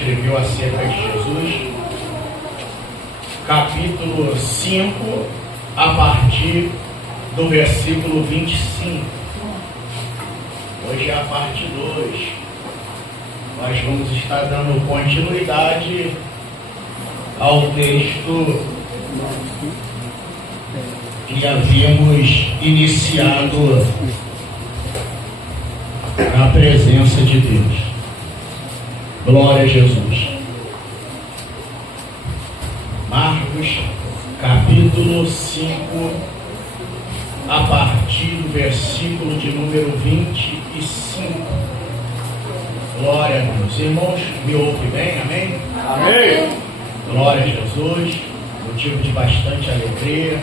escreveu acerca de Jesus, capítulo 5, a partir do versículo 25. Hoje é a parte 2. Nós vamos estar dando continuidade ao texto que havíamos iniciado na presença de Deus. Glória a Jesus. Marcos, capítulo 5, a partir do versículo de número 25. Glória a Deus. Irmãos, me ouve bem? Amém? Amém. Glória a Jesus. Motivo de bastante alegria.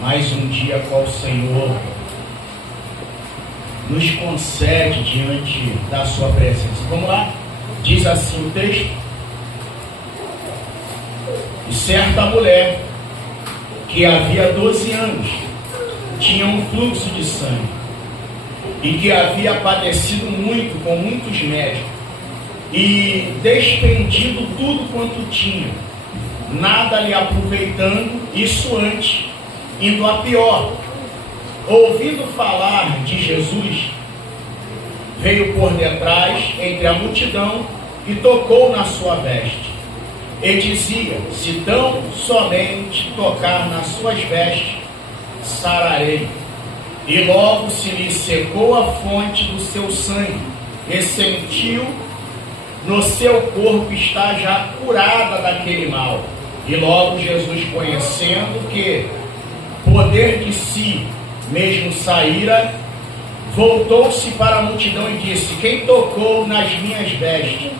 Mais um dia qual o Senhor nos concede diante da sua presença. Vamos lá? Diz assim o texto: e certa mulher que havia 12 anos tinha um fluxo de sangue e que havia padecido muito com muitos médicos e despendido tudo quanto tinha, nada lhe aproveitando, isso antes indo a pior. Ouvindo falar de Jesus, veio por detrás entre a multidão e tocou na sua veste. E dizia: se tão somente tocar nas suas vestes, sararei. E logo se lhe secou a fonte do seu sangue, e sentiu no seu corpo estar já curada daquele mal. E logo Jesus, conhecendo que poder de si mesmo saíra, voltou-se para a multidão e disse: quem tocou nas minhas vestes?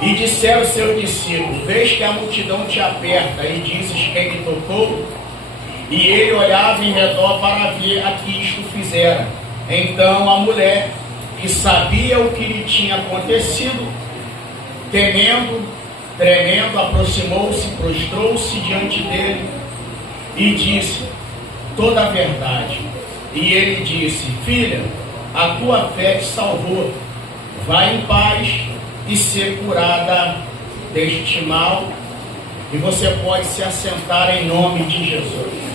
E disseram os seus discípulos: vês que a multidão te aperta e dizes: quem me tocou? E ele olhava em redor para ver a que isto fizera. Então a mulher, que sabia o que lhe tinha acontecido, temendo, tremendo, aproximou-se, prostrou-se diante dele e disse toda a verdade. E ele disse: filha, a tua fé te salvou, vai em paz e ser curada deste mal. E você pode se assentar em nome de Jesus.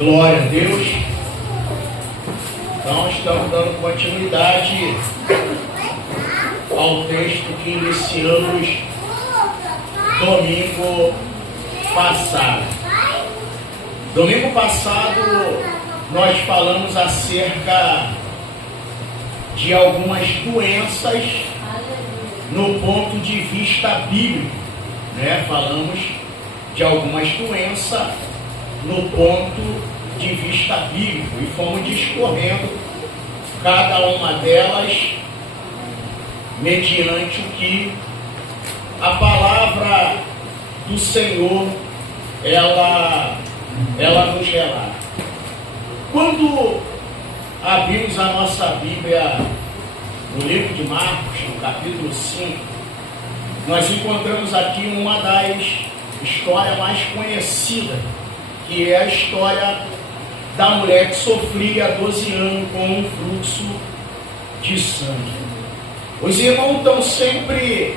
Glória a Deus. Então estamos dando continuidade ao texto que iniciamos domingo passado. Domingo passado nós falamos acerca de algumas doenças no ponto de vista bíblico, né? Falamos de algumas doenças no ponto de vista bíblico e fomos discorrendo cada uma delas mediante o que a palavra do Senhor ela nos relata. Quando abrimos a nossa Bíblia no livro de Marcos, no capítulo 5, nós encontramos aqui uma das histórias mais conhecidas, que é a história da mulher que sofria há 12 anos com um fluxo de sangue. Os irmãos estão sempre,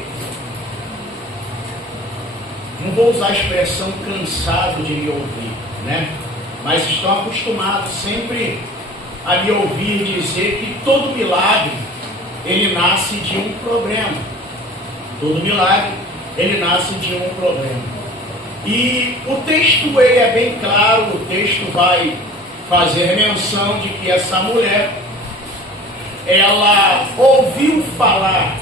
não vou usar a expressão cansado de me ouvir, né? Mas estão acostumados sempre a me ouvir dizer que todo milagre ele nasce de um problema. Todo milagre ele nasce de um problema. E o texto ele é bem claro. O texto vai fazer menção de que essa mulher ela ouviu falar,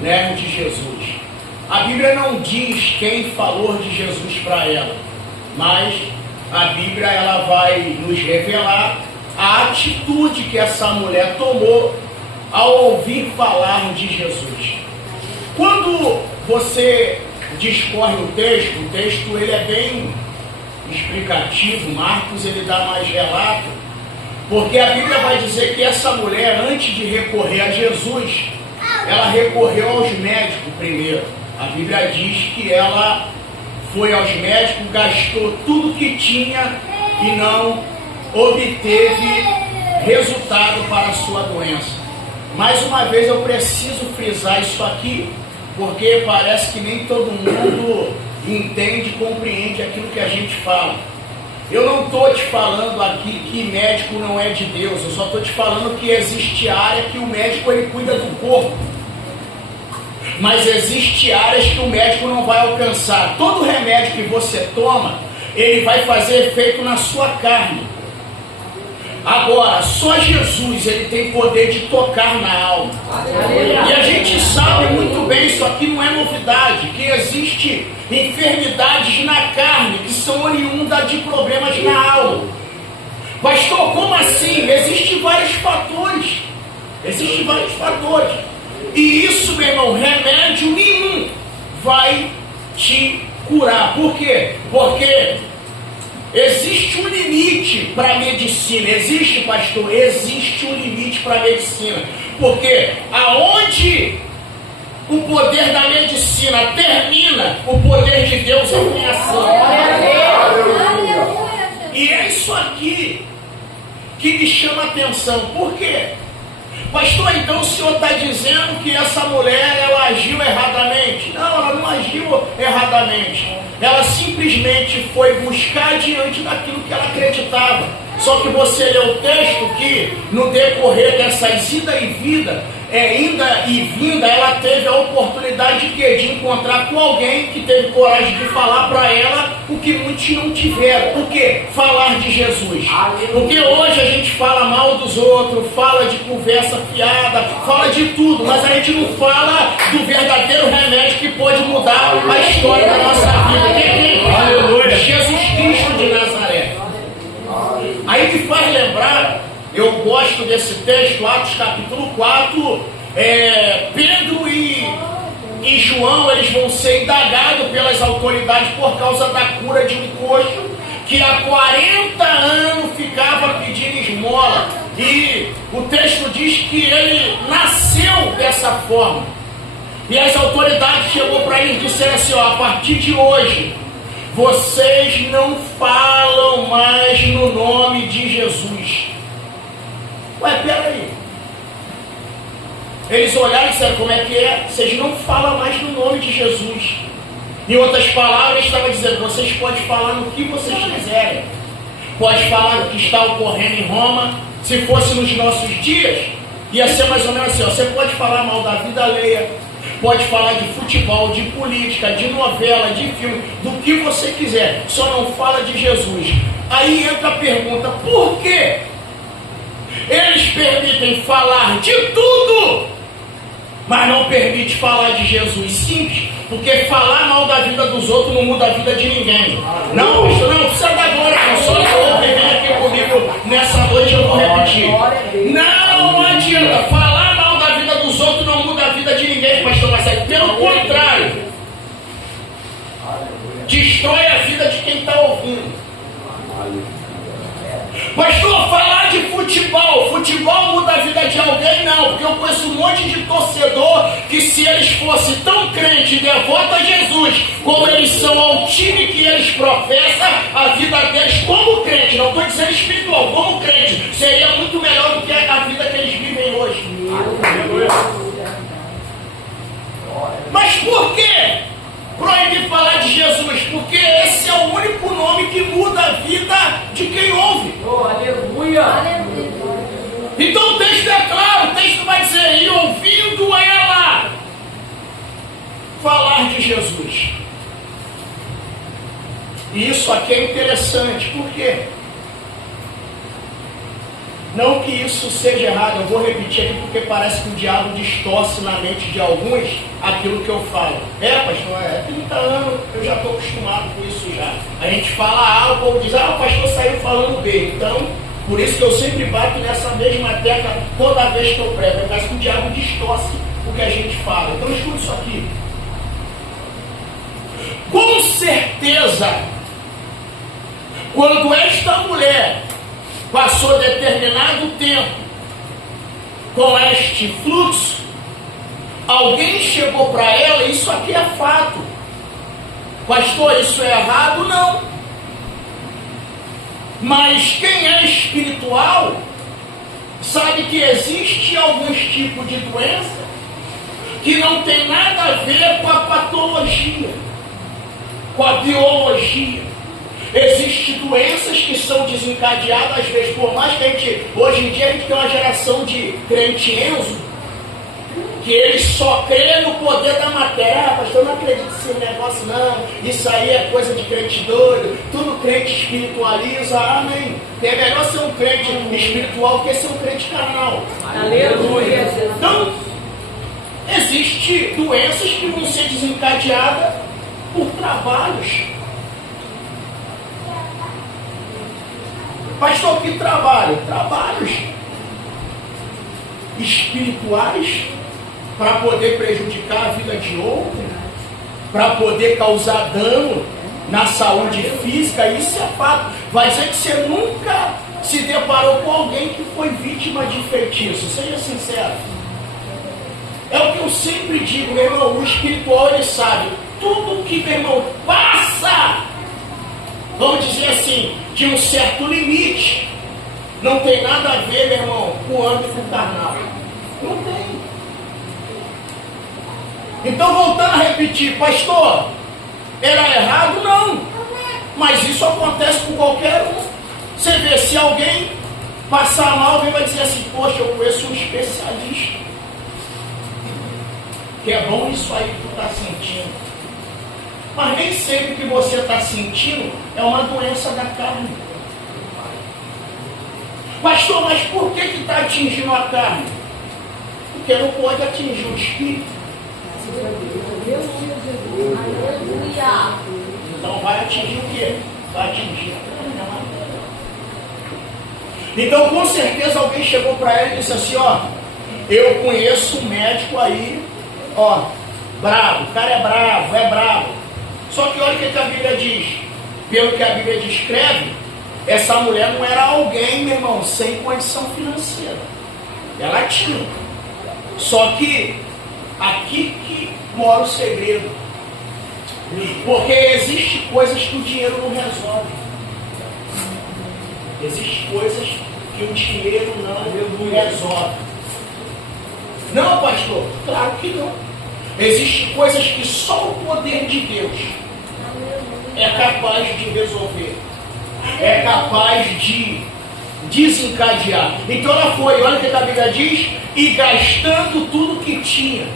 né, de Jesus. A Bíblia não diz quem falou de Jesus para ela, mas a Bíblia ela vai nos revelar a atitude que essa mulher tomou ao ouvir falar de Jesus. Quando você discorre o texto ele é bem explicativo. Marcos ele dá mais relato, porque a Bíblia vai dizer que essa mulher, antes de recorrer a Jesus, ela recorreu aos médicos primeiro. A Bíblia diz que ela foi aos médicos, gastou tudo que tinha e não obteve resultado para a sua doença. Mais uma vez eu preciso frisar isso aqui, porque parece que nem todo mundo entende, compreende aquilo que a gente fala. Eu não estou te falando aqui que médico não é de Deus, eu só estou te falando que existe área que o médico ele cuida do corpo, mas existe áreas que o médico não vai alcançar. Todo remédio que você toma, ele vai fazer efeito na sua carne. Agora, só Jesus ele tem poder de tocar na alma. E a gente sabe muito bem, isso aqui não é novidade, que existe enfermidades na carne que são oriundas de problemas na alma. Pastor, como assim? Existem vários fatores. Existem vários fatores. E isso, meu irmão, remédio nenhum vai te curar. Por quê? Porque existe um limite para a medicina. Existe, pastor? Existe um limite para a medicina. Porque aonde o poder da medicina termina, o poder de Deus é em ação. E é isso aqui que me chama a atenção. Por quê? Pastor, então o senhor está dizendo que essa mulher ela agiu erradamente? Não, ela não agiu erradamente. Ela simplesmente foi buscar diante daquilo que ela acreditava. Só que você lê o texto que no decorrer dessas ida e vinda, ela teve a oportunidade de encontrar com alguém que teve coragem de falar para ela o que muitos não tiveram. O que? Falar de Jesus. Porque hoje a gente fala mal dos outros, fala de conversa fiada, fala de tudo, mas a gente não fala do verdadeiro remédio que pode mudar a história da nossa vida. Aleluia. Jesus Cristo de Nazaré. Aí me faz lembrar, eu gosto desse texto, Atos capítulo 4, Pedro e João, eles vão ser indagados pelas autoridades por causa da cura de um coxo, que há 40 anos ficava pedindo esmola, e o texto diz que ele nasceu dessa forma, e as autoridades chegou para ele e disseram assim, ó, a partir de hoje, vocês não falam mais no nome de Jesus. Ué, peraí. Eles olharam e disseram, como é que é? Vocês não falam mais no nome de Jesus. Em outras palavras, ele estava dizendo, vocês podem falar no que vocês quiserem. Pode falar do que está ocorrendo em Roma. Se fosse nos nossos dias, ia ser mais ou menos assim, ó, você pode falar mal da vida alheia, pode falar de futebol, de política, de novela, de filme, do que você quiser, só não fala de Jesus. Aí entra a pergunta, por quê? Eles permitem falar de tudo, mas não permite falar de Jesus. Simples, porque falar mal da vida dos outros não muda a vida de ninguém. Não, pastor, não precisa dar glória, não. Só que eu vem aqui comigo nessa noite, eu vou repetir. Não adianta, falar mal da vida dos outros não muda a vida de ninguém, pastor Marcelo. Pelo contrário, destrói a vida de quem está ouvindo. Pastor, falar de futebol muda a vida de alguém? Não, porque eu conheço um monte de torcedor que se eles fossem tão crentes e devotos a Jesus, como eles são ao time que eles professam, a vida deles como crente, não estou dizendo espiritual, como crente, seria muito melhor do que a vida que eles vivem hoje. Mas por quê? Proibir falar de Jesus, porque esse é o único nome que muda a vida de quem ouve. Oh, aleluia! Então o texto é claro, o texto vai dizer, e ouvindo ela falar de Jesus. E isso aqui é interessante, por quê? Não que isso seja errado, eu vou repetir aqui porque parece que o diabo distorce na mente de alguns aquilo que eu falo. Pastor, 30 anos eu já estou acostumado com isso já. A gente fala A, o povo diz, o pastor saiu falando B. Então, por isso que eu sempre bato nessa mesma tecla toda vez que eu prego. Parece que o diabo distorce o que a gente fala. Então, escuta isso aqui. Com certeza, quando esta mulher passou determinado tempo com este fluxo, alguém chegou para ela, isso aqui é fato, Pastor, isso é errado? Não. Mas quem é espiritual sabe que existe alguns tipos de doença que não tem nada a ver com a patologia, com a biologia. Existem doenças que são desencadeadas, às vezes, por mais que a gente, hoje em dia, a gente tem uma geração de crente Enzo, que eles só crê no poder da matéria. Ah, pastor, eu não acredito nesse negócio não, isso aí é coisa de crente doido, tudo crente espiritualiza, amém. É melhor ser um crente espiritual do que ser um crente carnal. Aleluia. Então, existem doenças que vão ser desencadeadas por trabalhos. Pastor, que trabalho? Trabalhos espirituais para poder prejudicar a vida de outro, para poder causar dano na saúde física. Isso é fato. Vai dizer que você nunca se deparou com alguém que foi vítima de feitiço. Seja sincero. É o que eu sempre digo, meu irmão. O espiritual, ele sabe tudo que, meu irmão, passa, vamos dizer assim, de um certo limite, não tem nada a ver, meu irmão, com o âmbito carnal. Não tem. Então, voltando a repetir, pastor, era errado? Não. Mas isso acontece com qualquer um. Você vê, se alguém passar mal, alguém vai dizer assim, poxa, eu conheço um especialista. Que é bom isso aí que tu está sentindo. Mas nem sempre o que você está sentindo é uma doença da carne. Pastor, mas por que está atingindo a carne? Porque não pode atingir o espírito. Então vai atingir o quê? Vai atingir a carne. Então com certeza alguém chegou para ele e disse assim, ó, eu conheço um médico aí, ó, bravo, o cara é bravo. Só que olha o que a Bíblia diz. Pelo que a Bíblia descreve, essa mulher não era alguém, meu irmão, sem condição financeira. Ela tinha. Só que aqui que mora o segredo. Porque existem coisas que o dinheiro não resolve. Existem coisas que o dinheiro não resolve. Não, pastor? Claro que não. Existem coisas que só o poder de Deus é capaz de resolver, é capaz de desencadear. Então ela foi, olha o que a Bíblia diz, e gastando tudo que tinha.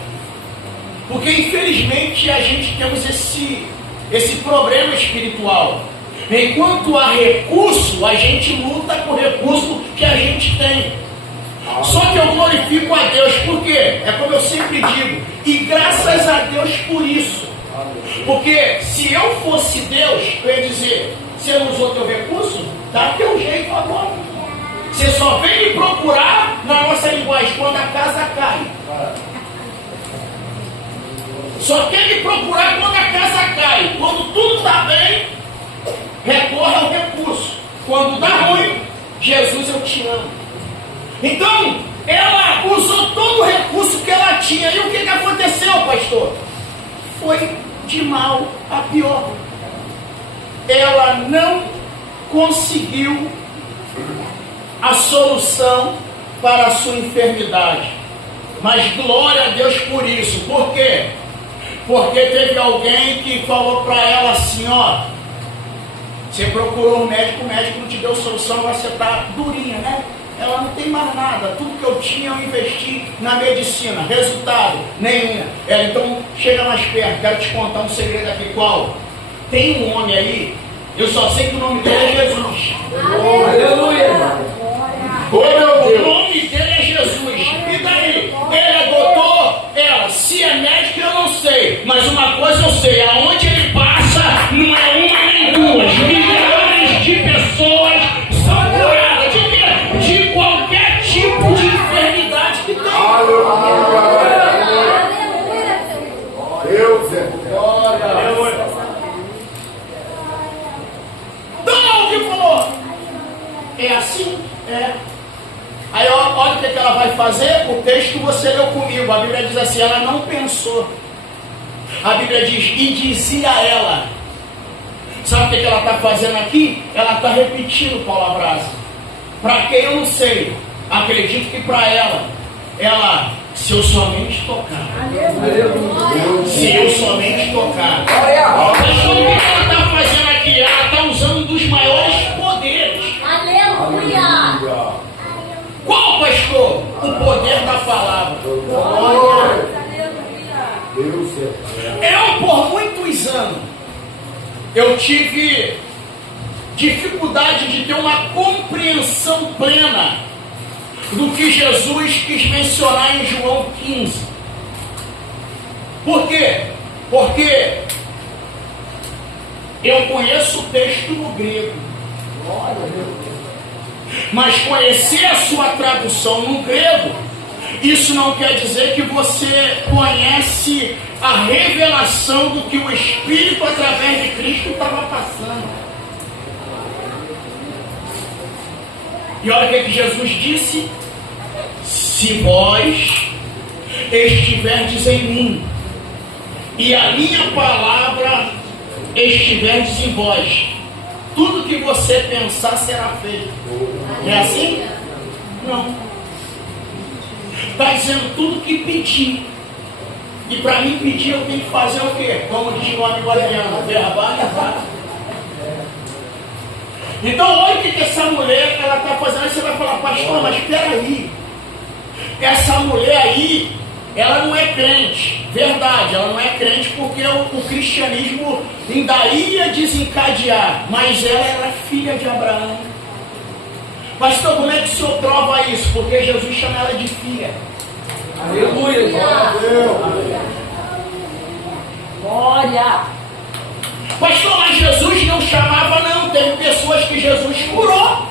Porque infelizmente a gente temos esse problema espiritual. Enquanto há recurso, a gente luta com o recurso que a gente tem. Só que eu glorifico a Deus, por quê? É como eu sempre digo, e graças a Deus por isso. Porque se eu fosse Deus, eu ia dizer, você não usou teu recurso? Dá teu jeito agora. Você só vem me procurar na nossa linguagem, quando a casa cai. Só quer me procurar quando a casa cai. Quando tudo está bem, recorre ao recurso. Quando dá ruim, Jesus, eu te amo. Então, ela usou todo o recurso que ela tinha. E o que aconteceu, pastor? Foi de mal a pior. Ela não conseguiu a solução para a sua enfermidade. Mas glória a Deus por isso. Por quê? Porque teve alguém que falou para ela assim, ó, você procurou o médico não te deu solução, agora você está durinha, né? Ela não tem mais nada, tudo que eu tinha eu investi na medicina, resultado, nenhum. Ela, então, chega mais perto, quero te contar um segredo aqui, qual? Tem um homem aí, eu só sei que o nome dele é Jesus. Aleluia! O nome dele é Jesus. E daí? Ele é doutor? Ela, se é médico eu não sei, mas uma coisa eu sei, aonde ele passa, não é uma nem duas, milhares de pessoas são curadas de qualquer tipo de enfermidade que tem. Deus é glória. Então, o que falou? É assim? É. Aí olha o que ela vai fazer. O texto você leu comigo. A Bíblia diz assim, ela não pensou. A Bíblia diz, e dizia ela, Sabe o que ela está fazendo aqui? Ela está repetindo Paula Brasa. Para quem eu não sei, acredito que para ela, se eu somente tocar. Se eu somente tocar. Mas o que ela está fazendo aqui? Ela está usando um dos maiores poderes. Aleluia! Qual, pastor? O poder da palavra. Eu, por muitos anos, eu tive dificuldade de ter uma compreensão plena do que Jesus quis mencionar em João 15. Por quê? Porque eu conheço o texto no grego, mas conhecer a sua tradução no grego, isso não quer dizer que você conhece a revelação do que o Espírito através de Cristo estava passando. E olha o que Jesus disse: se vós estiverdes em mim e a minha palavra estiverdes em vós, tudo que você pensar será feito. Não é assim? Não. Está dizendo tudo que pedir. E para mim pedir eu tenho que fazer o quê? Como diz o amigo Adriano, verbalizar. Então olha o que essa mulher ela está fazendo. Aí você vai falar: pastor, mas espera aí, essa mulher aí, ela não é crente. Verdade, ela não é crente porque o cristianismo ainda ia desencadear, mas ela era filha de Abraão. Pastor, como é que o senhor prova isso? Porque Jesus chama ela de filha. Aleluia! Glória! Pastor, mas Jesus não chamava não. Teve pessoas que Jesus curou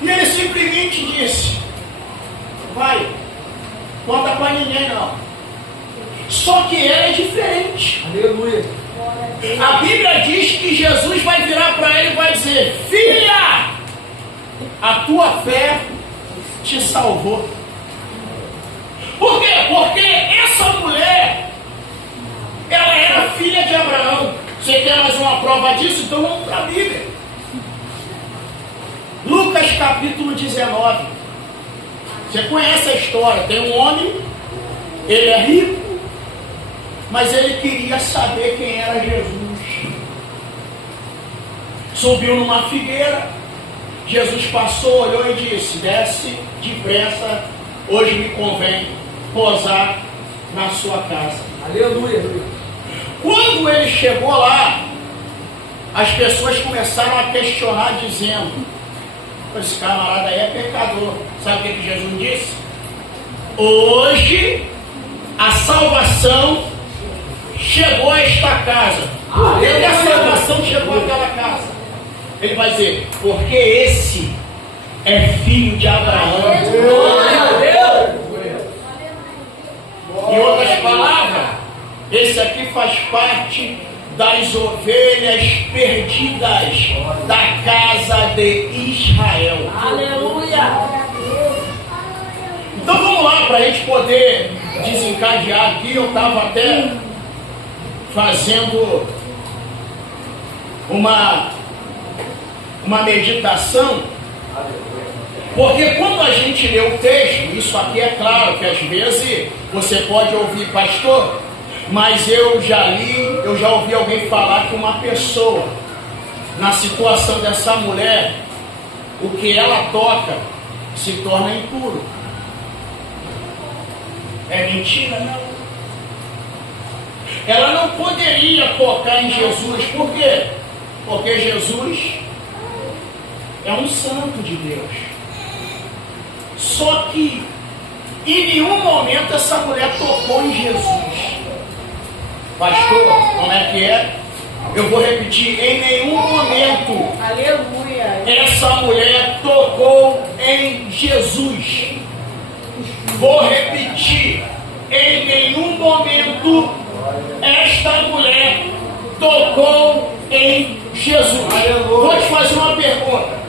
e ele simplesmente disse: vai, conta para ninguém não. Só que ela é diferente. Aleluia! A Bíblia diz que Jesus vai virar para ela e vai dizer: filha, a tua fé te salvou. Por quê? Porque essa mulher, ela era filha de Abraão. Você quer mais uma prova disso? Então vamos para a Bíblia. Lucas capítulo 19. Você conhece a história. Tem um homem, ele é rico, mas ele queria saber quem era Jesus. Subiu numa figueira, Jesus passou, olhou e disse: desce depressa, hoje me convém posar na sua casa. Aleluia! Quando ele chegou lá, as pessoas começaram a questionar, dizendo: esse camarada aí é pecador. Sabe o que Jesus disse? Hoje a salvação chegou a esta casa. Por que a salvação chegou àquela casa? Ele vai dizer: porque esse é filho de Abraão. Glória a Deus! Em outras palavras, esse aqui faz parte das ovelhas perdidas da casa de Israel. Aleluia! Então vamos lá, para a gente poder desencadear aqui. Eu estava até fazendo uma meditação, porque quando a gente lê o texto, isso aqui é claro que às vezes você pode ouvir: pastor, mas eu já li, eu já ouvi alguém falar que uma pessoa, na situação dessa mulher, o que ela toca se torna impuro. É mentira? Não. Ela não poderia tocar em Jesus. Por quê? Porque Jesus é um santo de Deus. Só que em nenhum momento essa mulher tocou em Jesus. Pastor, como é que é? Eu vou repetir: em nenhum momento Aleluia! essa mulher tocou em Jesus. Vou repetir: em nenhum momento esta mulher tocou em Jesus. Vou te fazer uma pergunta: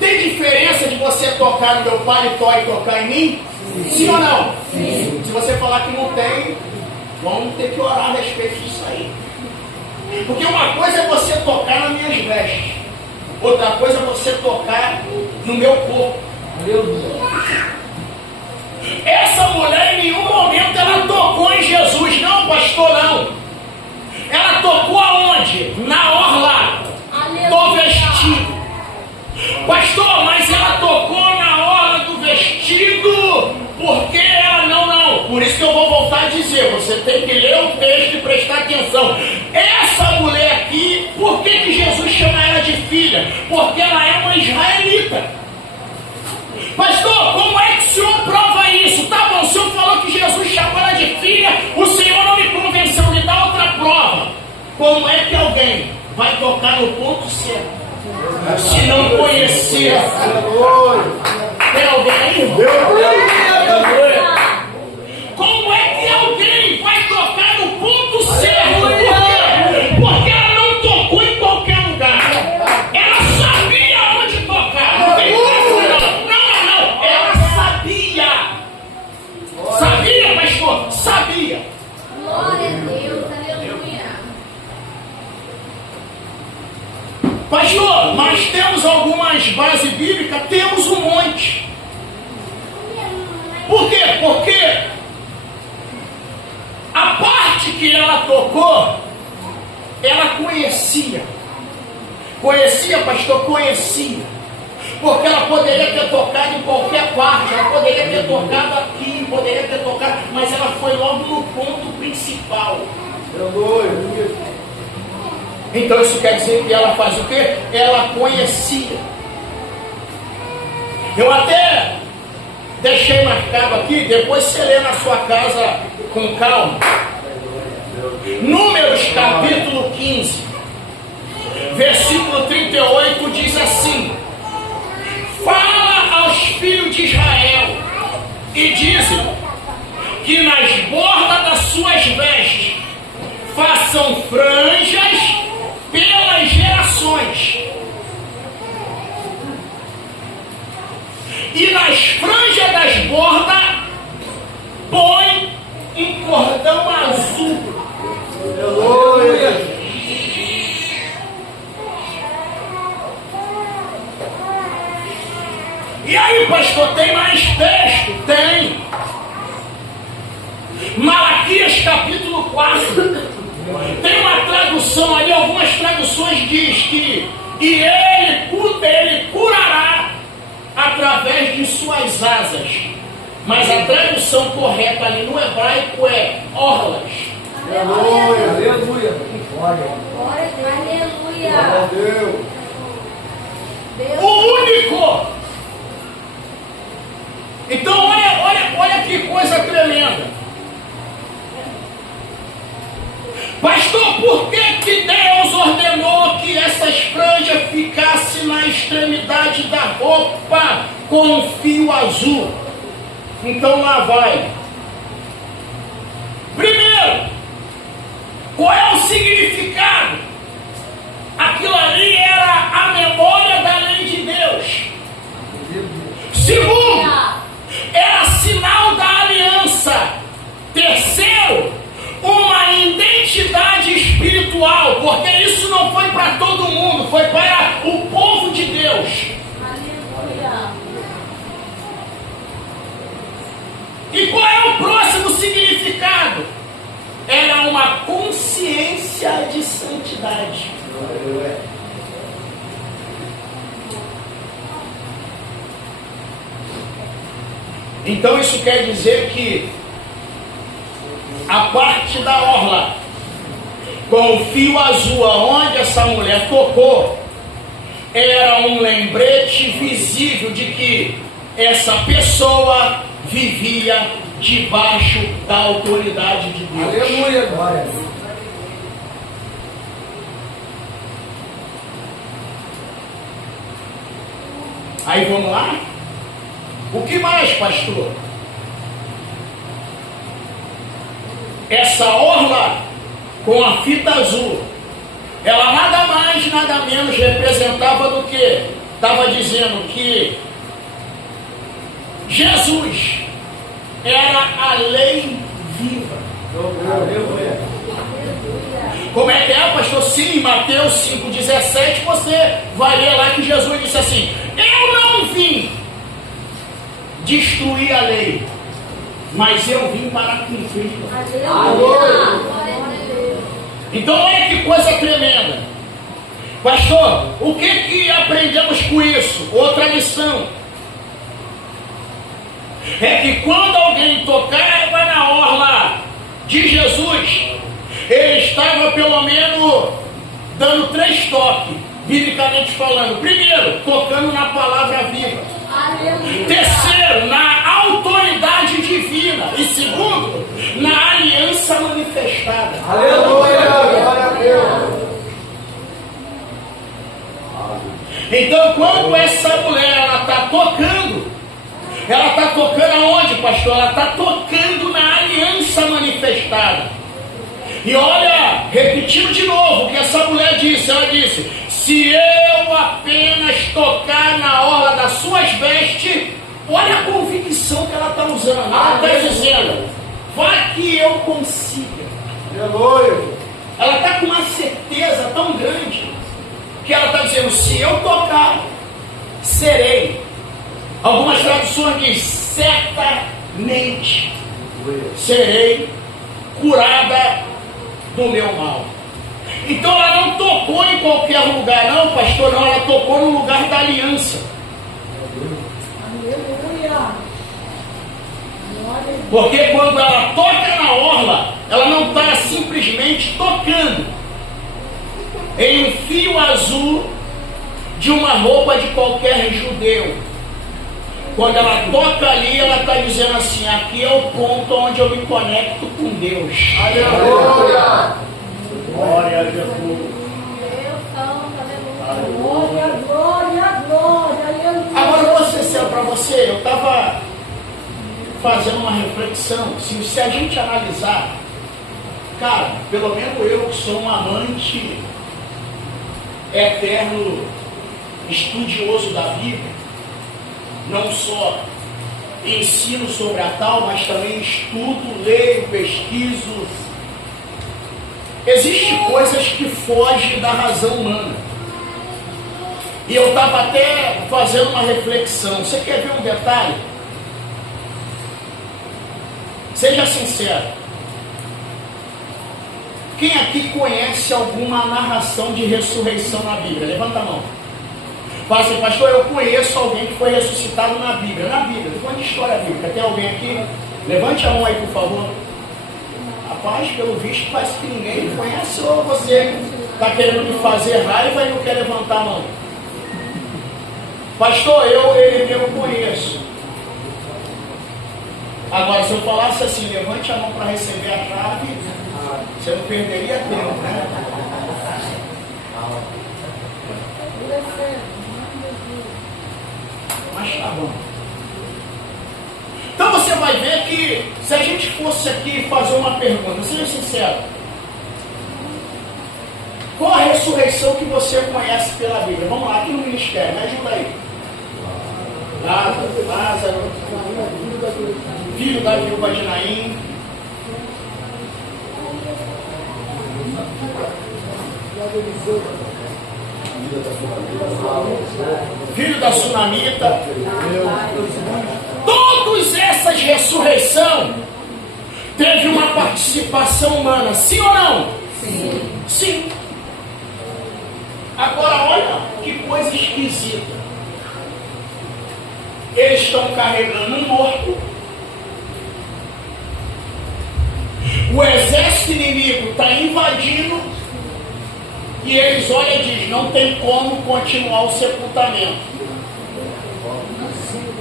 tem diferença de você tocar no meu paletó e tocar em mim? Sim ou não? Sim. Se você falar que não tem, vamos ter que orar a respeito disso aí. Porque uma coisa é você tocar nas minhas vestes, outra coisa é você tocar no meu corpo. Aleluia. Essa mulher em nenhum momento ela tocou em Jesus. Não, pastor, não. Ela tocou aonde? Na orla do vestido. Pastor, mas ela tocou na orla do vestido porque ela não. Por isso que eu vou voltar a dizer, você tem que ler o texto e prestar atenção. Essa mulher aqui, por que Jesus chama ela de filha? Porque ela é uma israelita. Pastor, como é que o senhor prova isso? Tá bom, o senhor falou que Jesus chamou ela de filha, o senhor não me convenceu, me dá outra prova. Como é que alguém vai tocar no ponto certo se não conhecer? Tem alguém aí? Como é que alguém vai tocar no ponto certo? Por quê? Porque ela não tocou em qualquer lugar. Ela sabia onde tocar. Não tem não. Ela sabia. Sabia, pastor? Sabia. Glória a Deus, aleluia. Pastor, mas temos algumas bases bíblicas? Temos um monte. Por quê? Porque a parte que ela tocou, ela conhecia. Conhecia, pastor? Conhecia. Porque ela poderia ter tocado em qualquer parte, ela poderia ter tocado aqui, poderia ter tocado, mas ela foi logo no ponto principal. Então isso quer dizer que ela faz o quê? Ela conhecia. Eu até deixei marcado aqui, depois você lê na sua casa com calma. Números capítulo 15, versículo 38 diz assim: fala aos filhos de Israel e dizem que nas bordas das suas vestes façam franjas pelas gerações, e nas franjas das bordas põe um cordão azul. Aleluia. E aí, pastor, tem mais texto? Tem. Malaquias capítulo 4. Tem uma tradução ali, algumas traduções diz que ele curará através de suas asas. Mas a tradução correta ali no hebraico é orlas. Aleluia. Aleluia. Glória a Deus. Aleluia. O único. Então olha que coisa tremenda. Pastor, por que Deus ordenou que essas franjas ficassem na extremidade da roupa com um fio azul? Então lá vai. Primeiro, qual é o significado? Aquilo ali era a memória da lei de Deus. Segundo, era sinal da aliança. Terceiro, uma identidade espiritual, porque isso não foi para todo mundo, foi para o povo de Deus. Aleluia. E qual é o próximo significado? Era uma consciência de santidade. Então isso quer dizer que a parte da orla com o fio azul aonde essa mulher tocou era um lembrete visível de que essa pessoa vivia debaixo da autoridade de Deus. Aleluia. Glória a Deus. Aí vamos lá? O que mais, pastor? Essa orla com a fita azul, ela nada mais, nada menos representava do que estava dizendo que Jesus era a lei viva. Aleluia. Como é que é, pastor? Sim, Mateus 5,17, você vai ler lá que Jesus disse assim: eu não vim destruir a lei, mas eu vim para cumprir. Aleluia. Glória a Deus. Então olha que coisa tremenda. Pastor, o que aprendemos com isso? Outra lição é que quando alguém tocava na orla de Jesus, ele estava pelo menos dando 3 toques, biblicamente falando. Primeiro, tocando na palavra viva. Aleluia. Terceiro, na autoridade divina. E segundo, na aliança manifestada. Aleluia. Glória a Deus. Então, quando essa mulher ela está tocando aonde, pastor? Ela está tocando na aliança manifestada. E olha, repetindo de novo o que essa mulher disse. Ela disse: se eu apenas tocar na orla das suas vestes, olha a convicção que ela está usando. Ela está dizendo: vai que eu consiga. Aleluia. Ela está com uma certeza tão grande que ela está dizendo: se eu tocar, serei. Algumas traduções dizem: certamente serei curada do meu mal. Então ela não tocou em qualquer lugar, não, pastor, não. Ela tocou no lugar da aliança. Aleluia. Porque quando ela toca na orla, ela não está simplesmente tocando em um fio azul de uma roupa de qualquer judeu. Quando ela toca ali, ela está dizendo assim: aqui é o ponto onde eu me conecto com Deus. Aleluia. Glória a Jesus. Deus santo, aleluia. Glória, glória, glória. Aleluia. Agora eu vou ser sincero para você, eu estava fazendo uma reflexão. Se a gente analisar, cara, pelo menos eu que sou um amante eterno, estudioso da Bíblia, não só ensino sobre a tal, mas também estudo, leio, pesquiso. Existem coisas que fogem da razão humana. E eu estava até fazendo uma reflexão. Você quer ver um detalhe? Seja sincero. Quem aqui conhece alguma narração de ressurreição na Bíblia? Levanta a mão. Fala assim: pastor, eu conheço alguém que foi ressuscitado na Bíblia. Na Bíblia, tô falando de história bíblica. Tem alguém aqui? Levante a mão aí, por favor. Rapaz, pelo visto, parece que ninguém conhece. Ou você está querendo me fazer raiva e não quer levantar a mão? Pastor, eu conheço. Agora, se eu falasse assim: levante a mão para receber a chave, você não perderia tempo, né? Mas tá bom. Então você vai ver que, se a gente fosse aqui fazer uma pergunta, seja sincero: qual a ressurreição que você conhece pela Bíblia? Vamos lá, aqui no ministério, me ajuda aí. Lázaro, filho da viúva de Naim. Filho da Sunamita. Todas essas ressurreições teve uma participação humana, sim ou não? Sim. Sim. Agora olha que coisa esquisita. Eles estão carregando um morto. O exército inimigo está invadindo. E eles olham e dizem: não tem como continuar o sepultamento.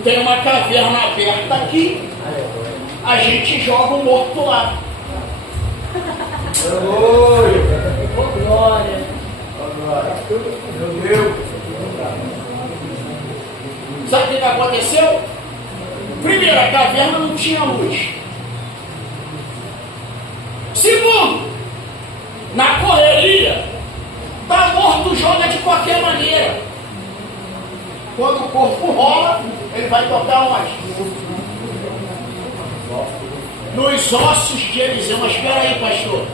Tem uma caverna aberta aqui. A gente joga o morto lá. Glória. Meu Deus. Sabe o que aconteceu? Primeiro, a caverna não tinha luz. Segundo, na correria, tá morto, joga de qualquer maneira. Quando o corpo rola, ele vai tocar onde? Nos ossos de Eliseu. Mas espera aí, pastor.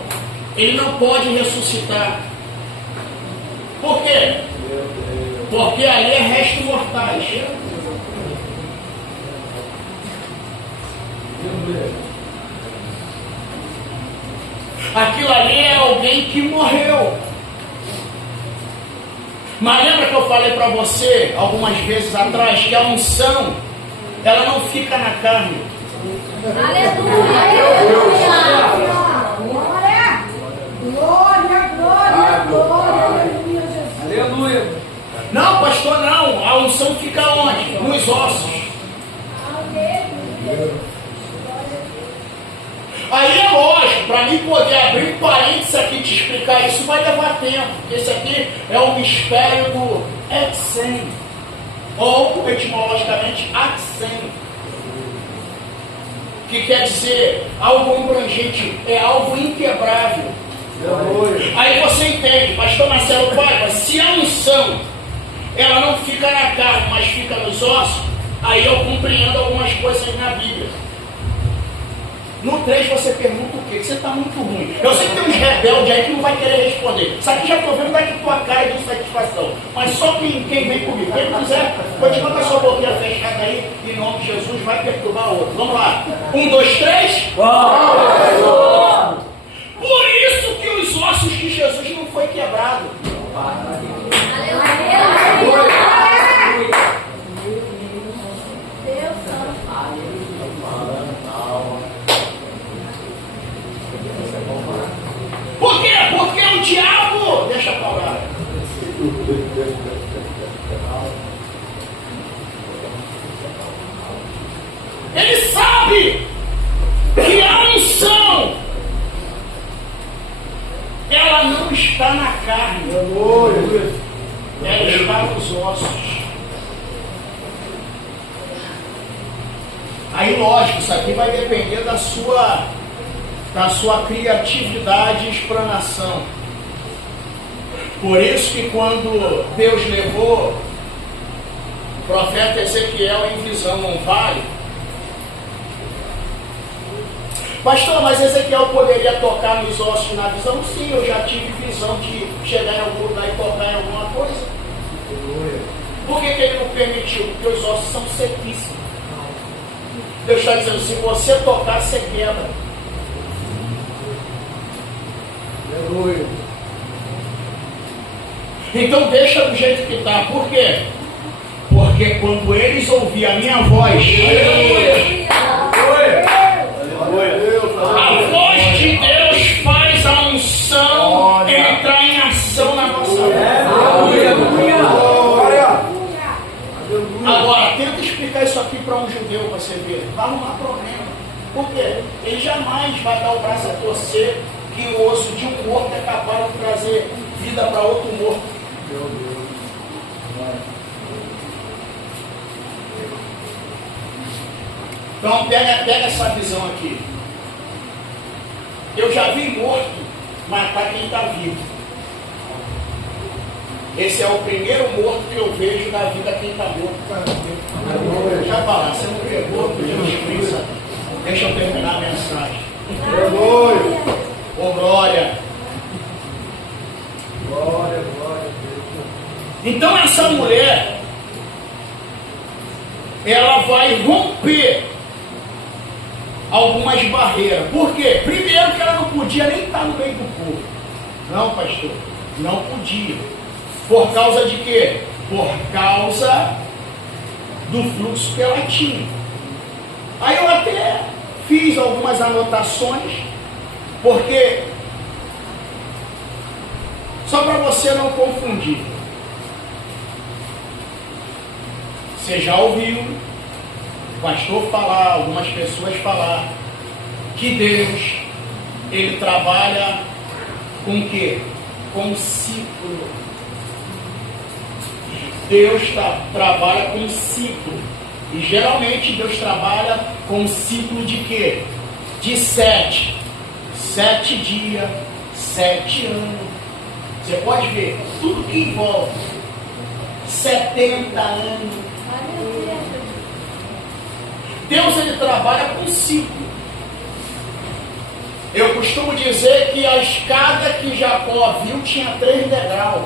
ele não pode ressuscitar. Por quê? Porque ali é restos mortais. Aquilo ali é alguém que morreu. Mas lembra que eu falei para você algumas vezes atrás que a unção, ela não fica na carne. Aleluia. Aleluia. Não, pastor, não. A unção fica onde? Nos ossos. Aí é lógico, para mim poder abrir parênteses aqui e te explicar isso vai levar tempo. Porque esse aqui é o mistério do Exem, ou etimologicamente Axem, que quer dizer algo abrangente, é algo inquebrável. Aí você entende, pastor Marcelo Paiva, se a unção ela não fica na carne, mas fica nos ossos, aí eu compreendo algumas coisas na Bíblia. No 3 você pergunta o quê? Que você está muito ruim. Eu sei que tem uns rebeldes aí que não vai querer responder. Isso aqui já estou vendo daqui tua cara de satisfação. Mas só quem vem comigo, quem quiser, continua com a sua boquinha fechada aí, em nome de Jesus, vai perturbar o outro. Vamos lá. 1, 2, 3. Por isso que os ossos de Jesus não foi quebrado. Deus santo. Por quê? Porque o diabo deixa pra lá. Ele sabe que a unção ela não está na carne, ela está nos ossos. Aí lógico, isso aqui vai depender da sua criatividade e explanação. Por isso que quando Deus levou o profeta Ezequiel em visão num vale, pastor, mas Ezequiel poderia tocar nos ossos na visão? Sim, eu já tive visão de chegar em algum lugar e tocar em alguma coisa. Por que ele não permitiu? Porque os ossos são sequíssimos. Deus está dizendo, se você tocar, você quebra. Aleluia. Então deixa do jeito que está. Por quê? Porque quando eles ouvirem a minha voz, a voz de Deus faz a unção entrar em ação na nossa vida. Agora, tenta explicar isso aqui para um judeu, para você ver. Vai arrumar problema. Por quê? Ele jamais vai dar o braço a torcer que o osso de um morto é capaz de trazer vida para outro morto. Então pega essa visão aqui. Eu já vi morto matar quem está vivo. Esse é o primeiro morto que eu vejo na vida quem está morto. Já falar, você não pegou, Deus, deixa eu terminar a mensagem. Ô glória. Então essa mulher, ela vai romper algumas barreiras. Por quê? Primeiro que ela não podia nem estar no meio do povo. Não, pastor, não podia. Por causa de quê? Por causa do fluxo que ela tinha. Aí eu até fiz algumas anotações, porque só para você não confundir. Você já ouviu o pastor falar, algumas pessoas falar, que Deus, ele trabalha com o quê? Com ciclo. Deus trabalha com ciclo. E geralmente Deus trabalha com um ciclo de quê? De 7. 7 dias, 7 anos. Você pode ver, tudo que envolve 70 anos. Deus, ele trabalha com ciclo. Eu costumo dizer que a escada que Jacó viu tinha 3 degraus.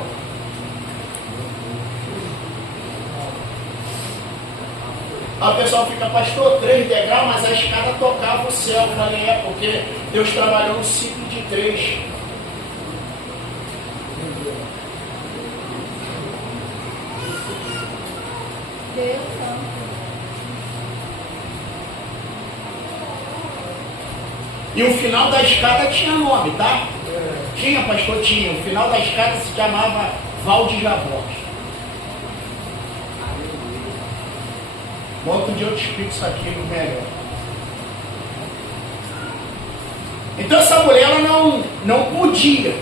A pessoa fica, pastor, 3 degraus, mas a escada tocava o céu. Eu falei, é porque Deus trabalhou no ciclo de 3. Deus santo. E o final da escada tinha nome, tá? Tinha, pastor, tinha. O final da escada se chamava Val de Jabós. Outro dia eu te explico isso aqui melhor. Então essa mulher ela não podia,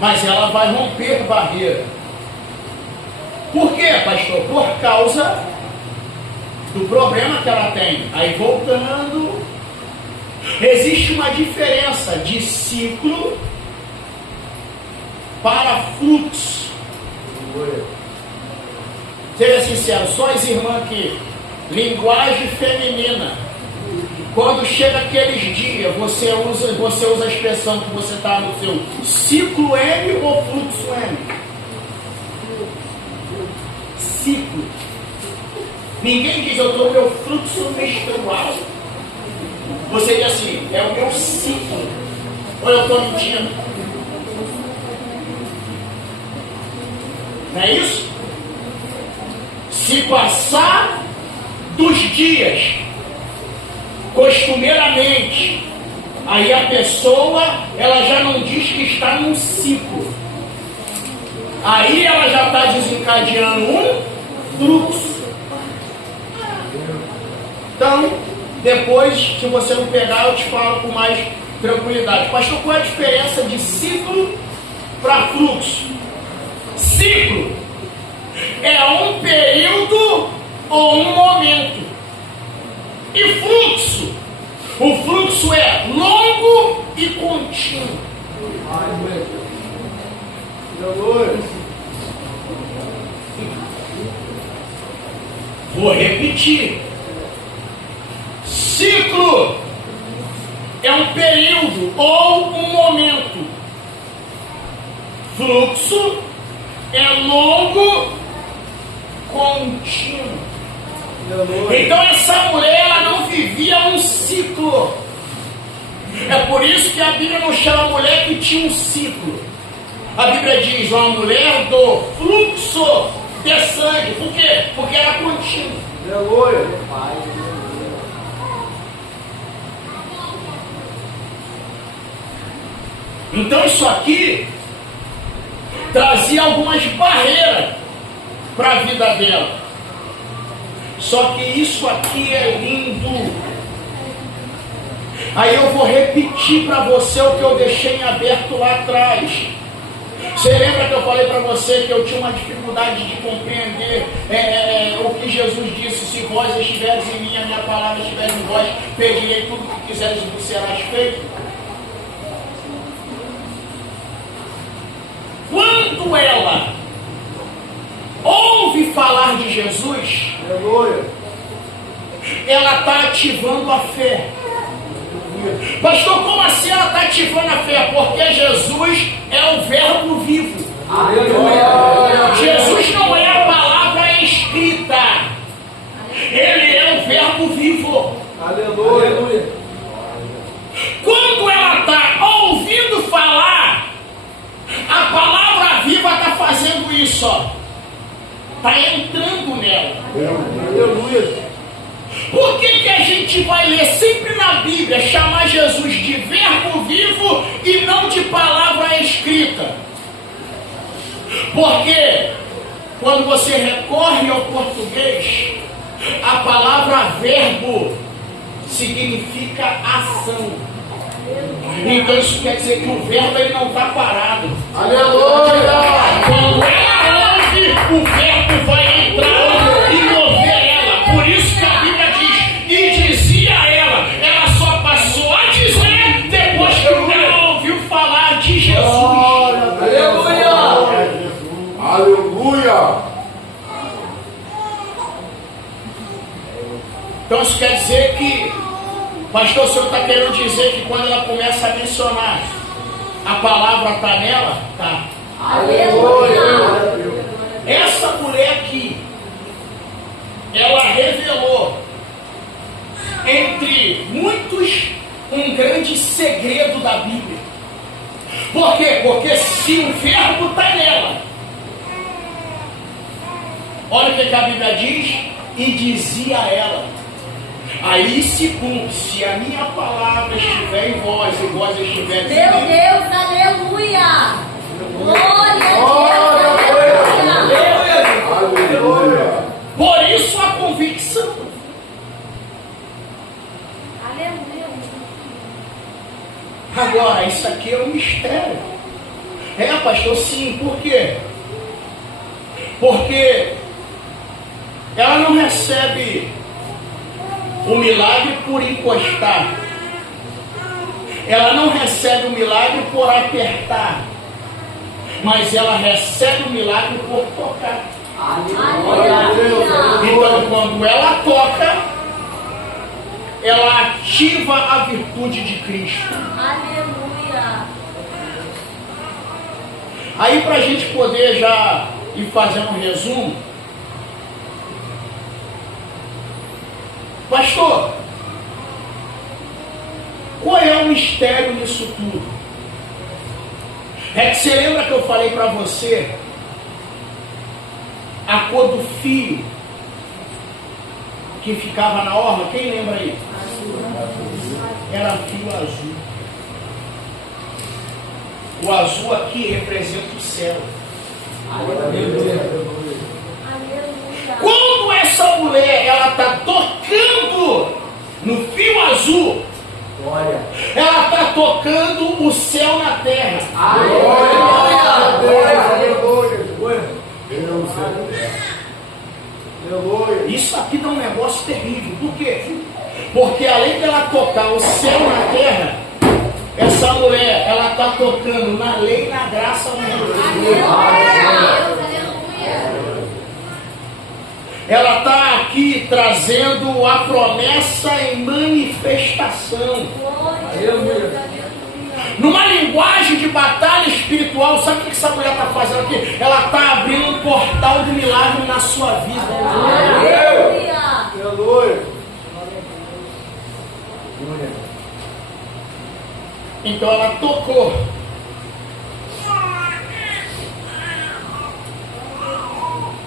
mas ela vai romper barreira. Por quê, pastor? Por causa do problema que ela tem. Aí voltando, existe uma diferença de ciclo para fluxo. Seja sincero, só as irmãs aqui, linguagem feminina. Quando chega aqueles dias, você usa a expressão que você está no seu ciclo M ou fluxo M? Ciclo. Ninguém diz, eu estou no meu fluxo menstrual. Você diz assim, é o meu ciclo. Ou eu estou mentindo? Não é isso? Se passar dos dias, costumeiramente, aí a pessoa, ela já não diz que está num ciclo. Aí ela já está desencadeando um fluxo. Então, depois, se você não pegar, eu te falo com mais tranquilidade. Pastor, qual é a diferença de ciclo para fluxo? Ciclo é um período ou um momento. E fluxo? O fluxo é longo e contínuo. Vou repetir. Ciclo é um período ou um momento. Fluxo é longo, contínuo. Então essa mulher ela não vivia um ciclo. É por isso que a Bíblia não chama a mulher que tinha um ciclo. A Bíblia diz uma mulher do fluxo de sangue. Por quê? Porque era contínuo. Então isso aqui trazia algumas barreiras para a vida dela. Só que isso aqui é lindo. Aí eu vou repetir para você o que eu deixei em aberto lá atrás. Você lembra que eu falei para você que eu tinha uma dificuldade de compreender o que Jesus disse: se vós estiveres em mim, a minha palavra estiver em vós, pedirei tudo o que quiseres e vos serás feito. Quando ela ouve falar de Jesus, ela está ativando a fé. Pastor, como assim ela está ativando a fé? Porque Jesus é o verbo vivo. Jesus não é a palavra escrita. Ele é o verbo vivo. Aleluia. Quando ela está ouvindo falar, a palavra viva está fazendo isso, ó. Está entrando nela. Aleluia. Por que a gente vai ler sempre na Bíblia, chamar Jesus de verbo vivo e não de palavra escrita? Porque quando você recorre ao português, a palavra verbo significa ação. Então isso quer dizer que o verbo ele não está parado. Aleluia. Quando ela ouve, o verbo vai entrar e mover ela. Por isso que a Bíblia diz, e dizia ela só passou a dizer depois que ela ouviu falar de Jesus. Aleluia. Aleluia. Então isso quer dizer que Pastor, o senhor está querendo dizer que quando ela começa a mencionar, a palavra está nela? Tá. Aleluia. Essa mulher aqui, ela revelou, entre muitos, um grande segredo da Bíblia. Por quê? Porque se o verbo está nela, olha o que a Bíblia diz, e dizia a ela, aí se cumpre, se a minha palavra estiver em vós e vós estiver em mim. Meu Deus, aleluia! Glória a Deus! Aleluia. Por isso a convicção. Aleluia! Agora, isso aqui é um mistério. É, pastor, sim. Por quê? Porque ela não recebe o milagre por encostar. Ela não recebe o milagre por apertar. Mas ela recebe o milagre por tocar. Então, quando ela toca, ela ativa a virtude de Cristo. Aleluia! Aí, para a gente poder já ir fazendo um resumo, pastor, qual é o mistério nisso tudo? É que você lembra que eu falei para você a cor do fio que ficava na orla? Quem lembra aí? Era fio azul. O azul aqui representa o céu. Quando essa mulher ela está tocando no fio azul, ela está tocando o céu na terra. Isso aqui dá um negócio terrível. Por quê? Porque além dela tocar o céu na terra, essa mulher ela está tocando na lei e na graça do Deus. Ela está aqui trazendo a promessa em manifestação. Numa linguagem de batalha espiritual, sabe o que essa mulher está fazendo aqui? Ela está abrindo um portal de milagre na sua vida. Então ela tocou.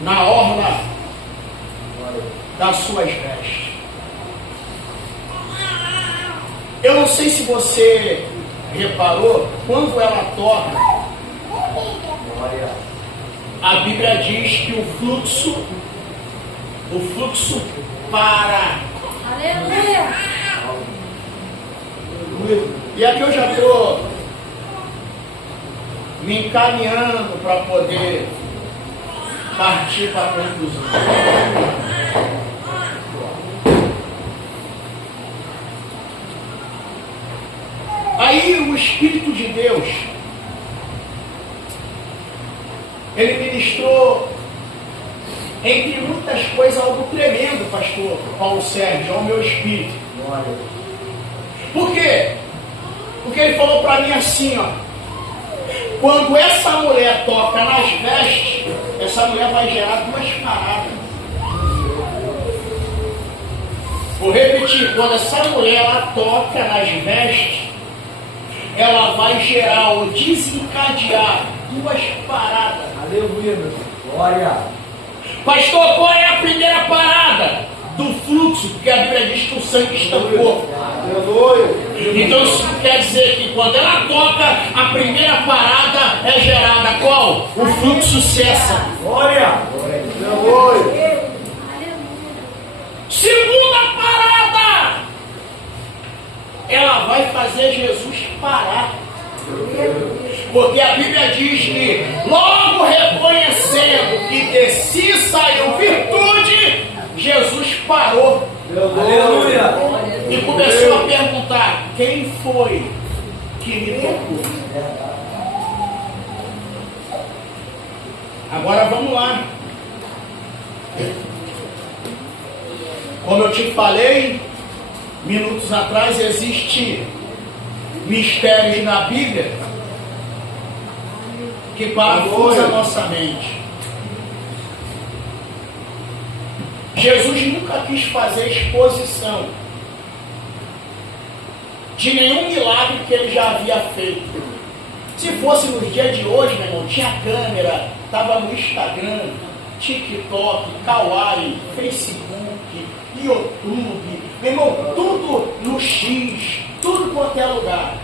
Na orla das suas vestes. Eu não sei se você reparou, quando ela toca, a Bíblia diz que o fluxo para. Aleluia! E aqui eu já estou me encaminhando para poder partir para a conclusão. Aí o Espírito de Deus, ele ministrou, entre muitas coisas, algo tremendo, pastor Paulo Sérgio, ao meu espírito. Por quê? Porque ele falou para mim assim, ó, quando essa mulher toca nas vestes, essa mulher vai gerar duas paradas. Vou repetir, quando essa mulher ela toca nas vestes, ela vai gerar ou desencadear duas paradas. Aleluia, meu Deus. Glória. Pastor, qual é a primeira parada? Do fluxo, porque a Bíblia diz que o sangue estancou. Aleluia. Então isso quer dizer que quando ela toca, a primeira parada é gerada. Qual? O fluxo cessa. Glória. Aleluia. Segunda parada, ela vai fazer Jesus parar. Porque a Bíblia diz que logo reconhecendo que de si saiu virtude, Jesus parou. Aleluia. E começou a perguntar: quem foi que me tocou? Agora vamos lá. Como eu te falei, minutos atrás, existem mistérios na Bíblia que parafusam a nossa mente. Jesus nunca quis fazer exposição de nenhum milagre que ele já havia feito. Se fosse nos dias de hoje, meu irmão, tinha câmera, estava no Instagram, TikTok, Kawaii, Facebook, YouTube, meu irmão, tudo no X, tudo quanto é lugar.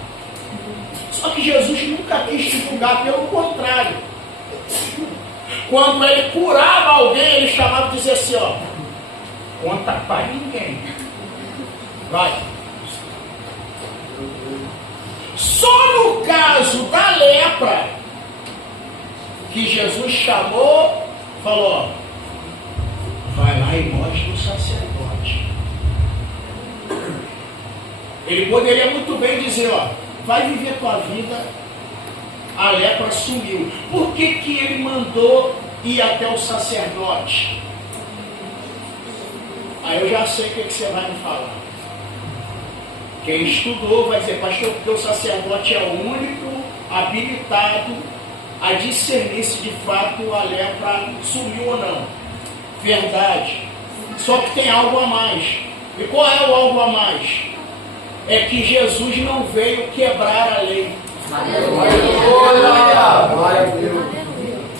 Só que Jesus nunca quis divulgar, pelo contrário. Quando ele curava alguém, ele chamava e dizia assim, ó, conta para ninguém. Vai. Só no caso da lepra, que Jesus chamou, falou, ó, vai lá e mostra o sacerdote. Ele poderia muito bem dizer, ó, vai viver tua vida, a lepra sumiu. Por que que ele mandou ir até o sacerdote? Aí eu já sei o que você vai me falar. Quem estudou vai dizer, pastor, porque o sacerdote é o único habilitado a discernir se de fato a lepra sumiu ou não. Verdade. Só que tem algo a mais. E qual é o algo a mais? É que Jesus não veio quebrar a lei.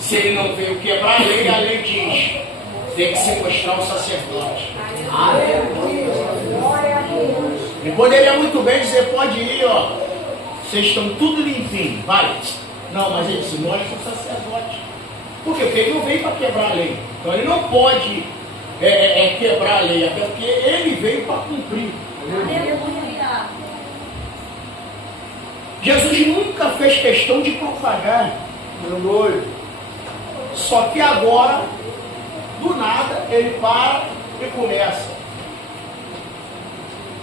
Se ele não veio quebrar a lei diz, tem que sequestrar o sacerdote. Ele poderia muito bem dizer, pode ir, ó, vocês estão tudo limpinho, vai. Não, mas ele disse, mostra o sacerdote. Por quê? Porque ele não veio para quebrar a lei. Então ele não pode quebrar a lei, até porque ele veio para cumprir. Aleluia. Jesus nunca fez questão de propagar. Só que agora, do nada, ele para e começa.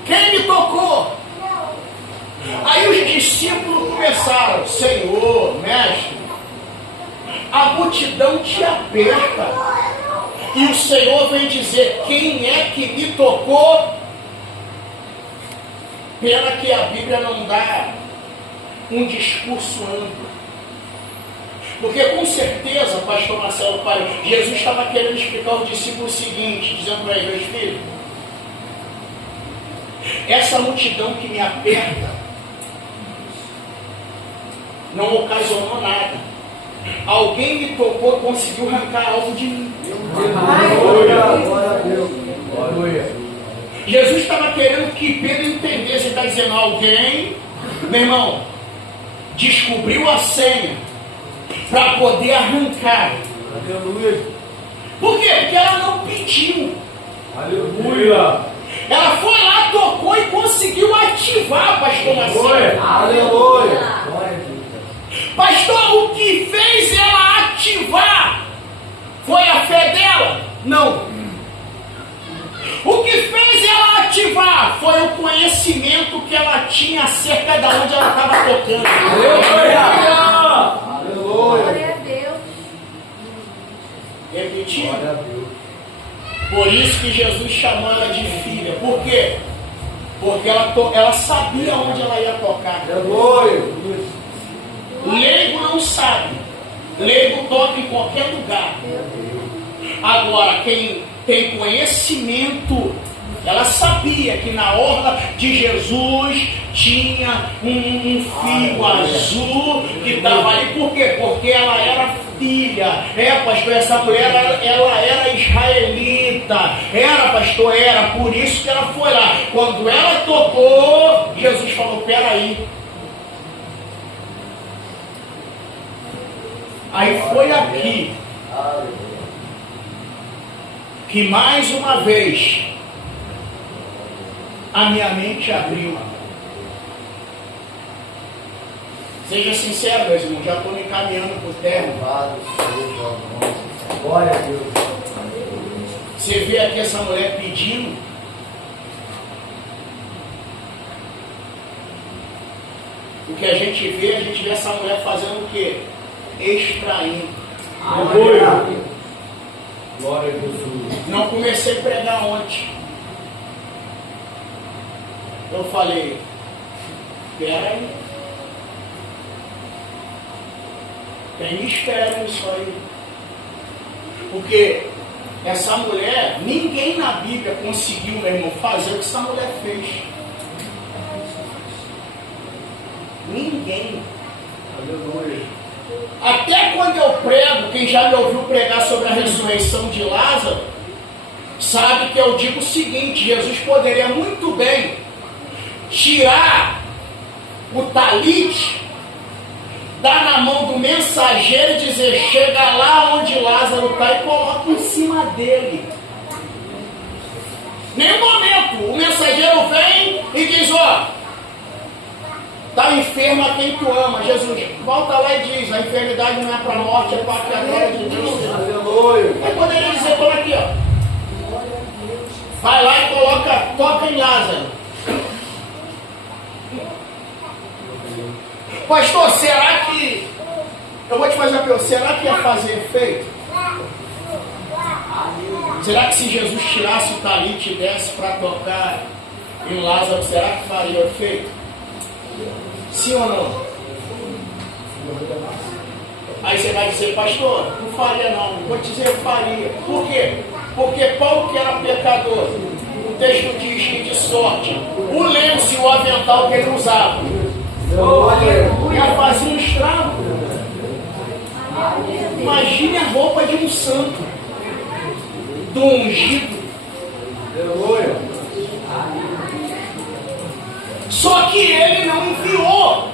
Quem me tocou? Aí os discípulos começaram, Senhor, mestre, a multidão te aperta. E o Senhor vem dizer, quem é que me tocou? Pena que a Bíblia não dá um discurso amplo. Porque com certeza, pastor Marcelo, pai, Jesus estava querendo explicar aos discípulos o seguinte, dizendo para eles, meus filhos, essa multidão que me aperta não ocasionou nada. Alguém me tocou e conseguiu arrancar algo de mim. Jesus estava querendo que Pedro entendesse. Ele está dizendo, alguém, meu irmão, descobriu a senha para poder arrancar. Por quê? Porque ela não pediu. Aleluia. Ela foi lá, tocou e conseguiu ativar, pastor Marcelo. Aleluia. Pastor, o que fez ela ativar foi a fé dela? Não. O que fez ela ativar foi o conhecimento que ela tinha acerca de onde ela estava tocando. Aleluia. Glória a Deus. Repetir? Por isso que Jesus chamou ela de filha. Por quê? Porque ela sabia onde ela ia tocar. Leigo não sabe. Leigo toca em qualquer lugar. Agora, quem tem conhecimento, ela sabia que na orla de Jesus tinha um fio azul que estava ali. Por quê? Porque ela era filha. Pastor, essa mulher ela era israelita. Pastor, era. Por isso que ela foi lá. Quando ela tocou, Jesus falou, peraí. Aí foi aqui que mais uma vez a minha mente abriu. Seja sincero, meus irmãos, já estou me encaminhando para o termo. Glória a Deus. Você vê aqui essa mulher pedindo. O que a gente vê essa mulher fazendo o quê? Extraindo. Aleluia. Glória a Jesus. Não comecei a pregar ontem. Eu falei, peraí, tem mistério nisso aí. Porque essa mulher, ninguém na Bíblia conseguiu, meu irmão, fazer o que essa mulher fez. Ninguém. Aleluia. Até quando eu prego, quem já me ouviu pregar sobre a ressurreição de Lázaro, sabe que eu digo o seguinte: Jesus poderia muito bem tirar o talite, dar na mão do mensageiro e dizer, chega lá onde Lázaro está e coloca em cima dele. Nenhum momento o mensageiro vem e diz, ó, está enferma quem tu ama. Jesus volta lá e diz, a enfermidade não é para a morte, é para que a glória de Deus. Aleluia. Ele poderia dizer, toma aqui, ó, vai lá e coloca, toca em Lázaro. Pastor, será que... Eu vou te fazer uma pergunta. Será que ia fazer efeito? Será que se Jesus tirasse o talite e desse para tocar em Lázaro, será que faria efeito? Sim ou não? Aí você vai dizer, pastor, não faria não. Vou te dizer, faria. Por quê? Porque Paulo, que era pecador, o texto diz que de sorte, o lenço e o avental que ele usava, ia fazer um estrago. Imagine a roupa de um santo, do ungido. Só que ele não enviou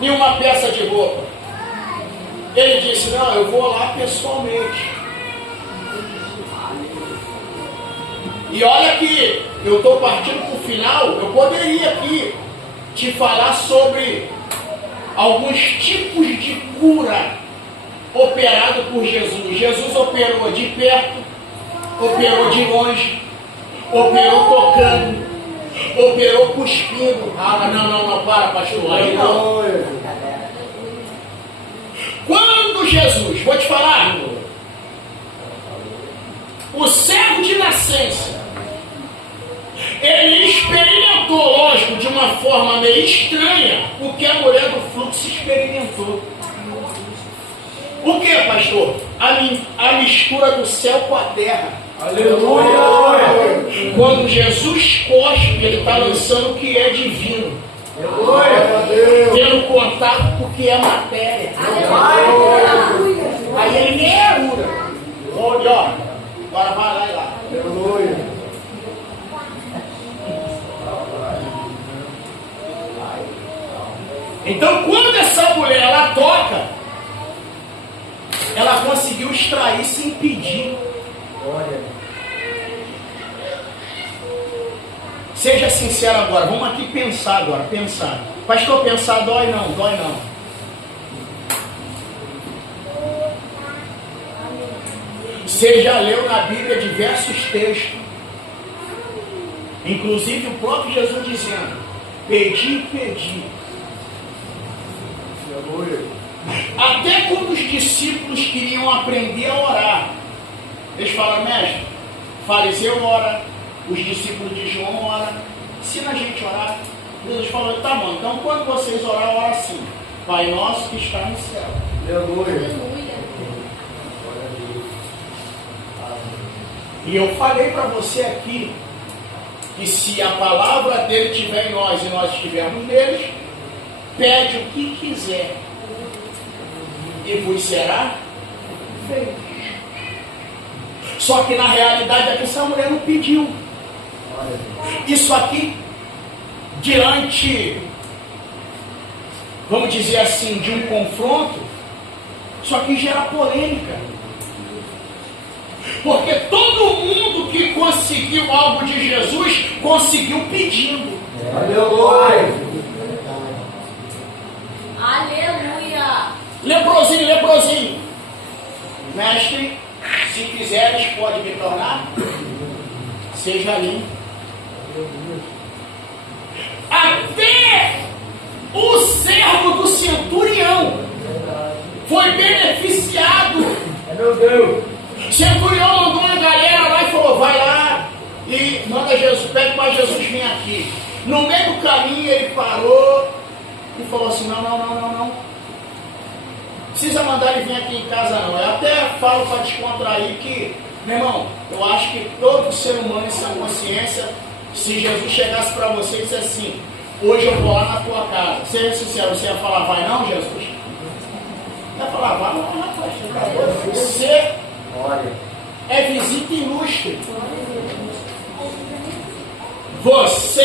nenhuma peça de roupa. Ele disse, não, eu vou lá pessoalmente. E olha que eu estou partindo para o final, eu poderia aqui te falar sobre alguns tipos de cura operado por Jesus. Jesus operou de perto, operou de longe, operou tocando, operou cuspindo. Ah, não, para, pastor, aí não. Quando Jesus, vou te falar, o cego de nascença, ele experimentou, lógico, de uma forma meio estranha, o que a mulher do fluxo experimentou. O que, pastor? A mistura do céu com a terra. Aleluia! Quando Jesus cospe, ele está lançando o que é divino. Aleluia! Tendo contato com o que é matéria. Aleluia. Aí ele mistura. Olha, ó. Agora vai lá e lá. Aleluia! Então, quando essa mulher ela toca, ela conseguiu extrair sem pedir. Seja sincero agora, vamos aqui pensar agora, pensar. Pastor, pensar dói não, dói não. Você já leu na Bíblia diversos textos, inclusive o próprio Jesus dizendo, pedi, pedi. Até quando os discípulos queriam aprender a orar, eles falaram, mestre, fariseu ora, os discípulos de João oram, ensina a gente a orar. Jesus falou, tá bom, então quando vocês orar, ora assim, Pai nosso que está no céu. Aleluia. E eu falei para você aqui, que se a palavra dele estiver em nós e nós estivermos neles, pede o que quiser e vos será feito. Só que na realidade é que essa mulher não pediu. Isso aqui, diante, vamos dizer assim, de um confronto, isso aqui gera polêmica. Porque todo mundo que conseguiu algo de Jesus, conseguiu pedindo. Aleluia! Aleluia. Leprosinho, leprosinho. Mestre, se quiseres, pode me tornar. Seja limpo. Até o servo do centurião foi beneficiado. Meu Deus! O centurião mandou uma galera lá e falou, vai lá e manda Jesus, pede para Jesus vir aqui. No meio do caminho ele parou e falou assim, não. Precisa mandar ele vir aqui em casa não. Eu até falo para descontrair que, meu irmão, eu acho que todo ser humano em sua consciência, se Jesus chegasse para você e dissesse assim, hoje eu vou lá na tua casa. Seja sincero, você ia falar, vai não, Jesus? Ia falar, vai não, rapaz. Você é visita ilustre. Você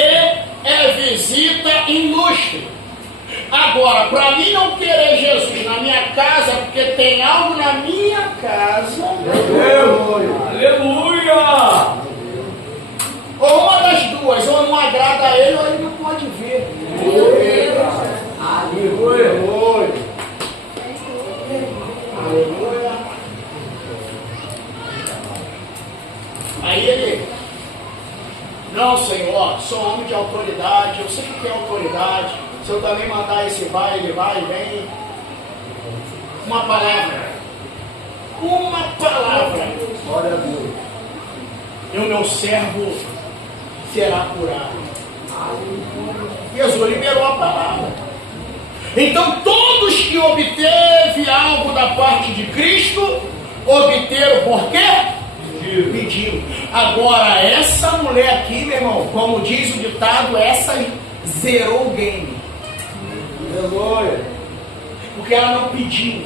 é visita ilustre. Agora, para mim não querer Jesus na minha casa, porque tem algo na minha casa. Aleluia! Ou uma das duas, ou não agrada a ele, ou ele não pode ver. Aleluia! Aí ele, não, Senhor, sou homem de autoridade, eu sei que tem autoridade. Se eu também mandar esse vai, ele vai e vem. Uma palavra. Glória a Deus. E o meu servo será curado. Jesus liberou a palavra. Então todos que obteve algo da parte de Cristo, obteram por quê? Pediram. Agora essa mulher aqui, meu irmão, como diz o ditado, essa zerou o game. Aleluia! Porque ela não pediu,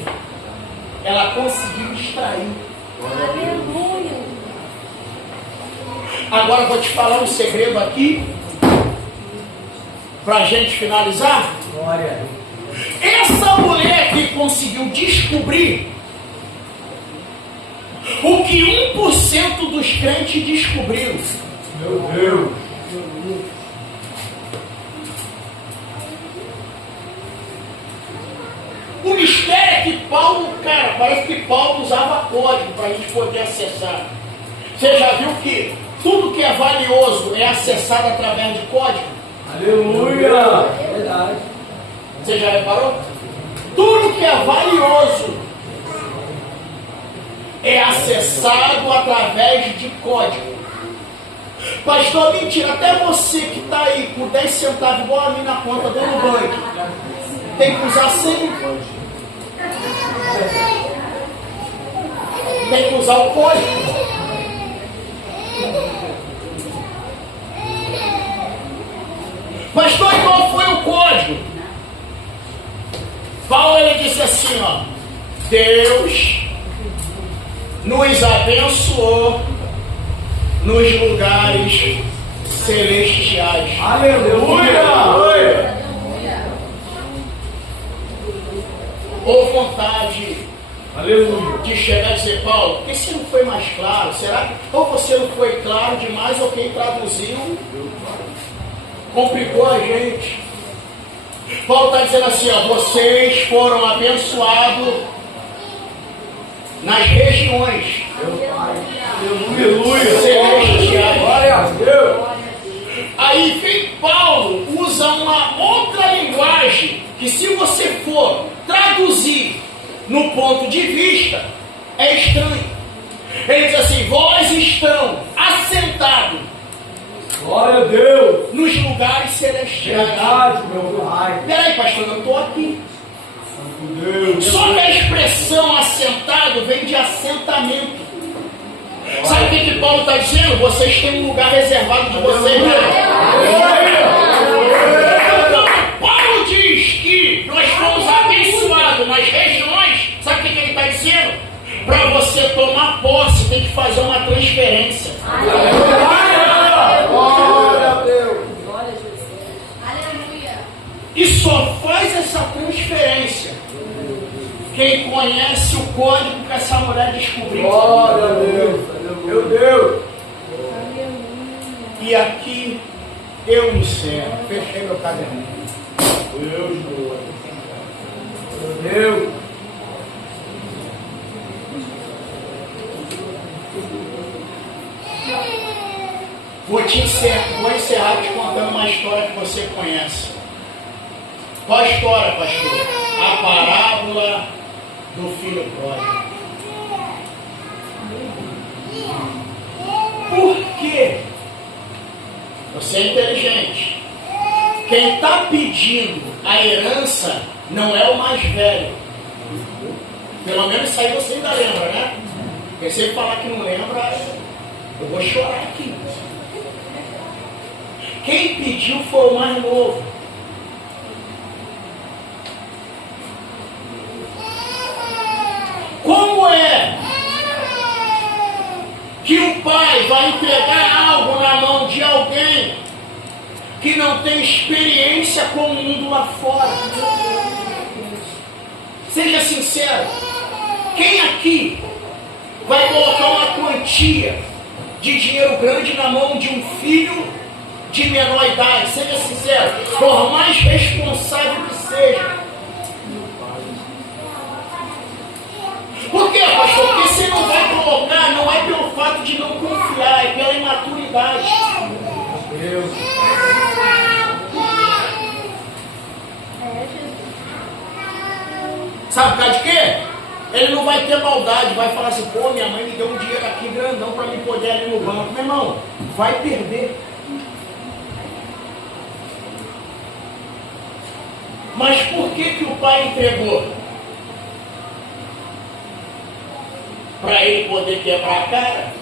ela conseguiu extrair. Aleluia. Agora eu vou te falar um segredo aqui, para a gente finalizar. Glória! Essa mulher aqui conseguiu descobrir o que 1% dos crentes descobriram. Meu Deus! O mistério é que Paulo, cara, parece que Paulo usava código para a gente poder acessar. Você já viu que tudo que é valioso é acessado através de código? Aleluia! Verdade. Você já reparou? Tudo que é valioso é acessado através de código. Pastor, mentira, até você que está aí com 10 centavos igual a mim na conta do Nubank, tem que usar 100. Tem que usar o código. Pastor, e qual foi o código? Paulo ele disse assim, ó, Deus nos abençoou nos lugares celestiais. Aleluia! Ou vontade Aleluia! de chegar e dizer, Paulo, por que você não foi mais claro? Será que ou você não foi claro demais ou quem traduziu complicou a gente? Paulo está dizendo assim, ó, vocês foram abençoados nas regiões Aleluia! celestiais. Glória a Deus! Aí vem Paulo, usa uma outra linguagem que se você for traduzir no ponto de vista, é estranho. Ele diz assim, vós estão assentados Glória a Deus! nos lugares celestiais. Verdade, meu Pai! Peraí, pastor, eu estou aqui. Santo Deus! Só que a expressão assentado vem de assentamento. Sabe o que Paulo está dizendo? Vocês têm um lugar reservado de vocês. Então, quando Paulo diz que nós fomos abençoados nas regiões, sabe o que ele está dizendo? Para você tomar posse, tem que fazer uma transferência. Glória a Deus! Aleluia. E só faz essa transferência quem conhece o código que essa mulher descobriu. Glória a Deus! Meu Deus! E aqui eu encerro. Fechei meu caderninho. Meu Deus! Vou encerrar te contando uma história que você conhece. Qual a história, pastor? A parábola do filho pródigo. Por que Você é inteligente. Quem está pedindo a herança não é o mais velho. Pelo menos isso aí você ainda lembra, né? Porque se ele falar que não lembra, eu vou chorar aqui. Quem pediu foi o mais novo. Como é que o pai vai entregar algo na mão de alguém que não tem experiência com o mundo lá fora? Seja sincero. Quem aqui vai colocar uma quantia de dinheiro grande na mão de um filho de menor idade? Seja sincero. Por mais responsável que seja. Por quê, pastor? Porque você não vai colocar, não é pelo fato de não confiar, é pela imaturidade. Deus. Sabe por causa de quê? Ele não vai ter maldade, vai falar assim, pô, minha mãe me deu um dinheiro aqui grandão para me poder ir ali no banco. Meu irmão, vai perder. Mas por que o pai entregou? Para ele poder quebrar a cara?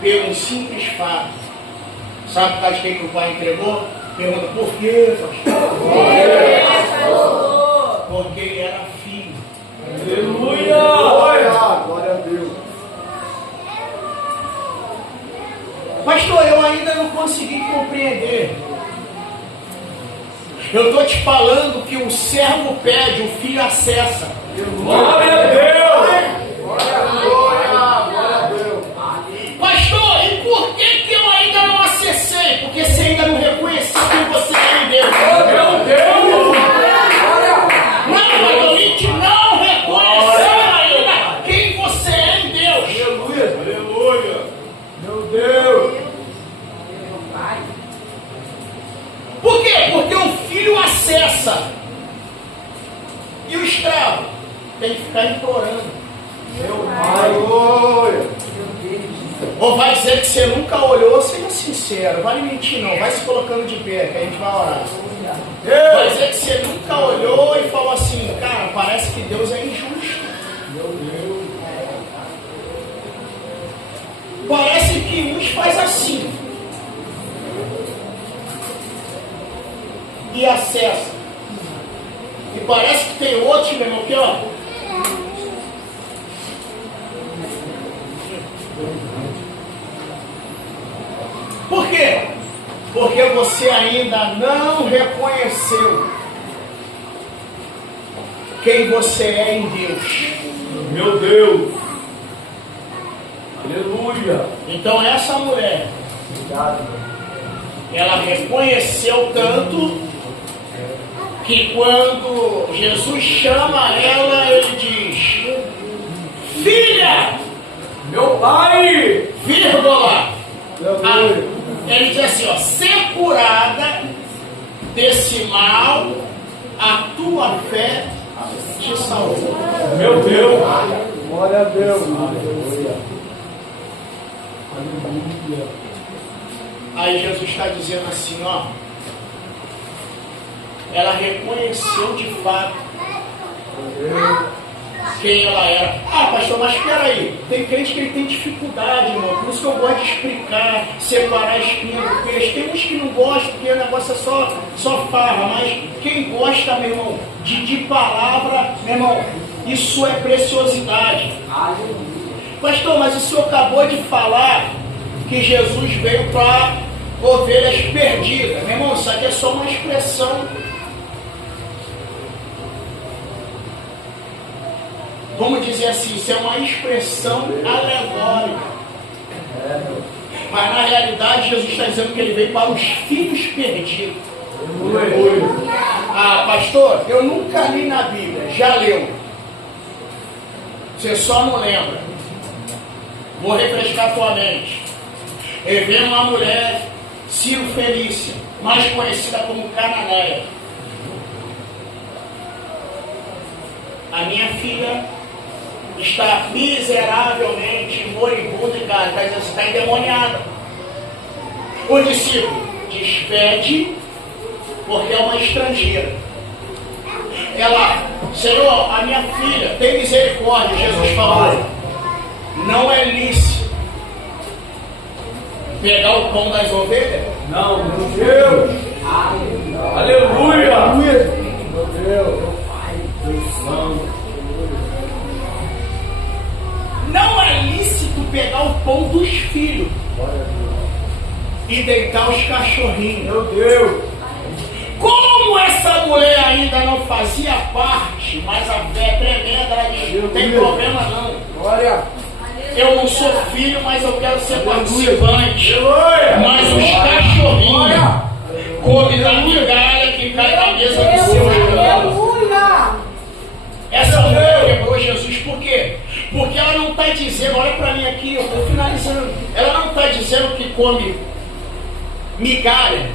Pelo simples fato. Sabe por causa de quem que o pai entregou? Pergunta, por quê, pastor? Porque ele era filho. Aleluia! Glória a Deus. Pastor, eu ainda não consegui compreender. Eu estou te falando que o servo pede, o filho acessa. Glória a Deus! Glória a Deus! Pastor, e por que eu ainda não acessei? Porque você ainda não reconheceu quem você é em Deus. Meu Deus! Não, a gente não reconheceu ainda quem você é em Deus. Aleluia! Aleluia! Meu Deus! Por quê? Porque o filho acessa. E o escravo tem que ficar implorando. Meu Pai! Aleluia! Ou vai dizer que você nunca olhou, seja sincero, vale mentir não, vai se colocando de pé, que a gente vai orar. Vai dizer que você nunca olhou e falou assim, cara, parece que Deus é injusto. Meu Deus! Parece que uns faz assim. E acessa. E parece que tem outros, meu irmão, aqui ó. Por quê? Porque você ainda não reconheceu quem você é em Deus. Meu Deus! Aleluia! Então essa mulher, ela reconheceu tanto que quando Jesus chama ela, ele diz, filha, Meu Pai! vírgula. Aleluia! Ele diz assim, ó, ser curada desse mal, a tua fé te salvou. Meu Deus! Glória a Deus! Aleluia! Aleluia! Aí Jesus está dizendo assim, ó, ela reconheceu de fato quem ela era. Ah, pastor, mas espera aí, tem crente que ele tem dificuldade, irmão, por isso que eu gosto de explicar, separar espinho do peixe. Tem uns que não gostam, porque o negócio é só farra, mas quem gosta, meu irmão, de palavra, meu irmão, isso é preciosidade. Pastor, mas o senhor acabou de falar que Jesus veio para ovelhas perdidas. Meu irmão, isso aqui é só uma expressão. Vamos dizer assim, isso é uma expressão alegórica. Mas na realidade Jesus está dizendo que ele veio para os filhos perdidos. Ah, pastor, eu nunca li na Bíblia. Já leu. Você só não lembra. Vou refrescar a tua mente. Vem uma mulher, Ciro Felícia, mais conhecida como Cananeia. A minha filha está miseravelmente moribunda em casa, está endemoniada. O discípulo despede, porque é uma estrangeira. Ela, Senhor, a minha filha, tem misericórdia. Jesus falou, não é lícito pegar o pão das ovelhas? Não, meu Deus. Aleluia. Meu Deus. Não é lícito pegar o pão dos filhos e deitar os cachorrinhos. Meu Deus. Como essa mulher ainda não fazia parte, mas a fé é tremenda, ela diz, não tem problema não. Glória. Eu não sou filho, mas eu quero ser participante. Mas os cachorrinhos comem da migalha que cai na mesa do seu irmão. Essa mulher quebrou Jesus, por quê? Porque ela não está dizendo, olha para mim aqui, eu estou finalizando. Ela não está dizendo que come migalha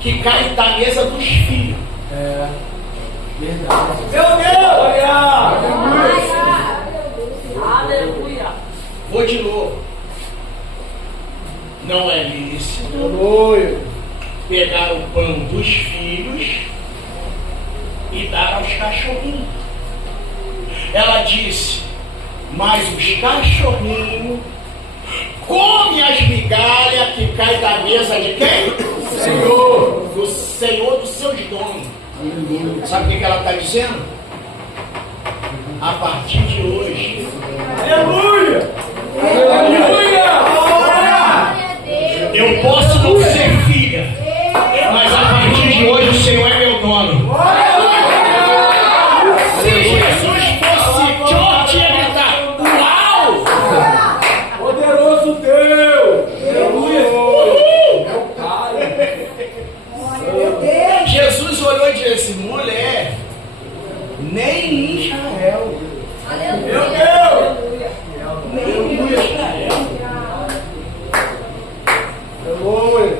que cai da mesa dos filhos. É. Verdade. Meu Deus! Aleluia. Vou de novo. Não é lícito Aleluia. pegar o pão dos filhos e dar aos cachorrinhos. Ela disse, mas os cachorrinhos comem as migalhas que caem da mesa de quem? Senhor. Do Senhor dos seus donos. Sabe o que ela está dizendo? A partir de hoje. Aleluia. Aleluia. Eu posso não ser filha, mas a partir de hoje o Senhor é meu dono. Se Jesus fosse George, ia gritar, uau! Poderoso Deus. Aleluia. Jesus olhou e disse, mulher, nem em Israel. Meu Deus. Nem em Israel. Aleluia.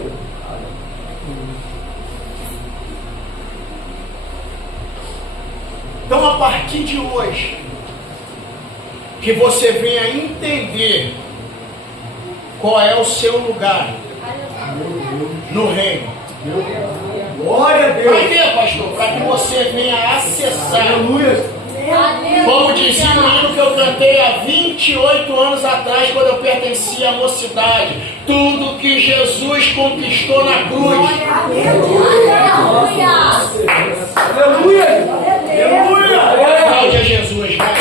Então, a partir de hoje, que você venha entender qual é o seu lugar no reino. Glória a Para Deus. quê, pastor? Para que você venha acessar. Aleluia. Como dizia o hino que eu cantei há 28 anos atrás, quando eu pertencia à mocidade. Tudo que Jesus conquistou na cruz. Aleluia. Aleluia. Aplaude a Jesus, vai.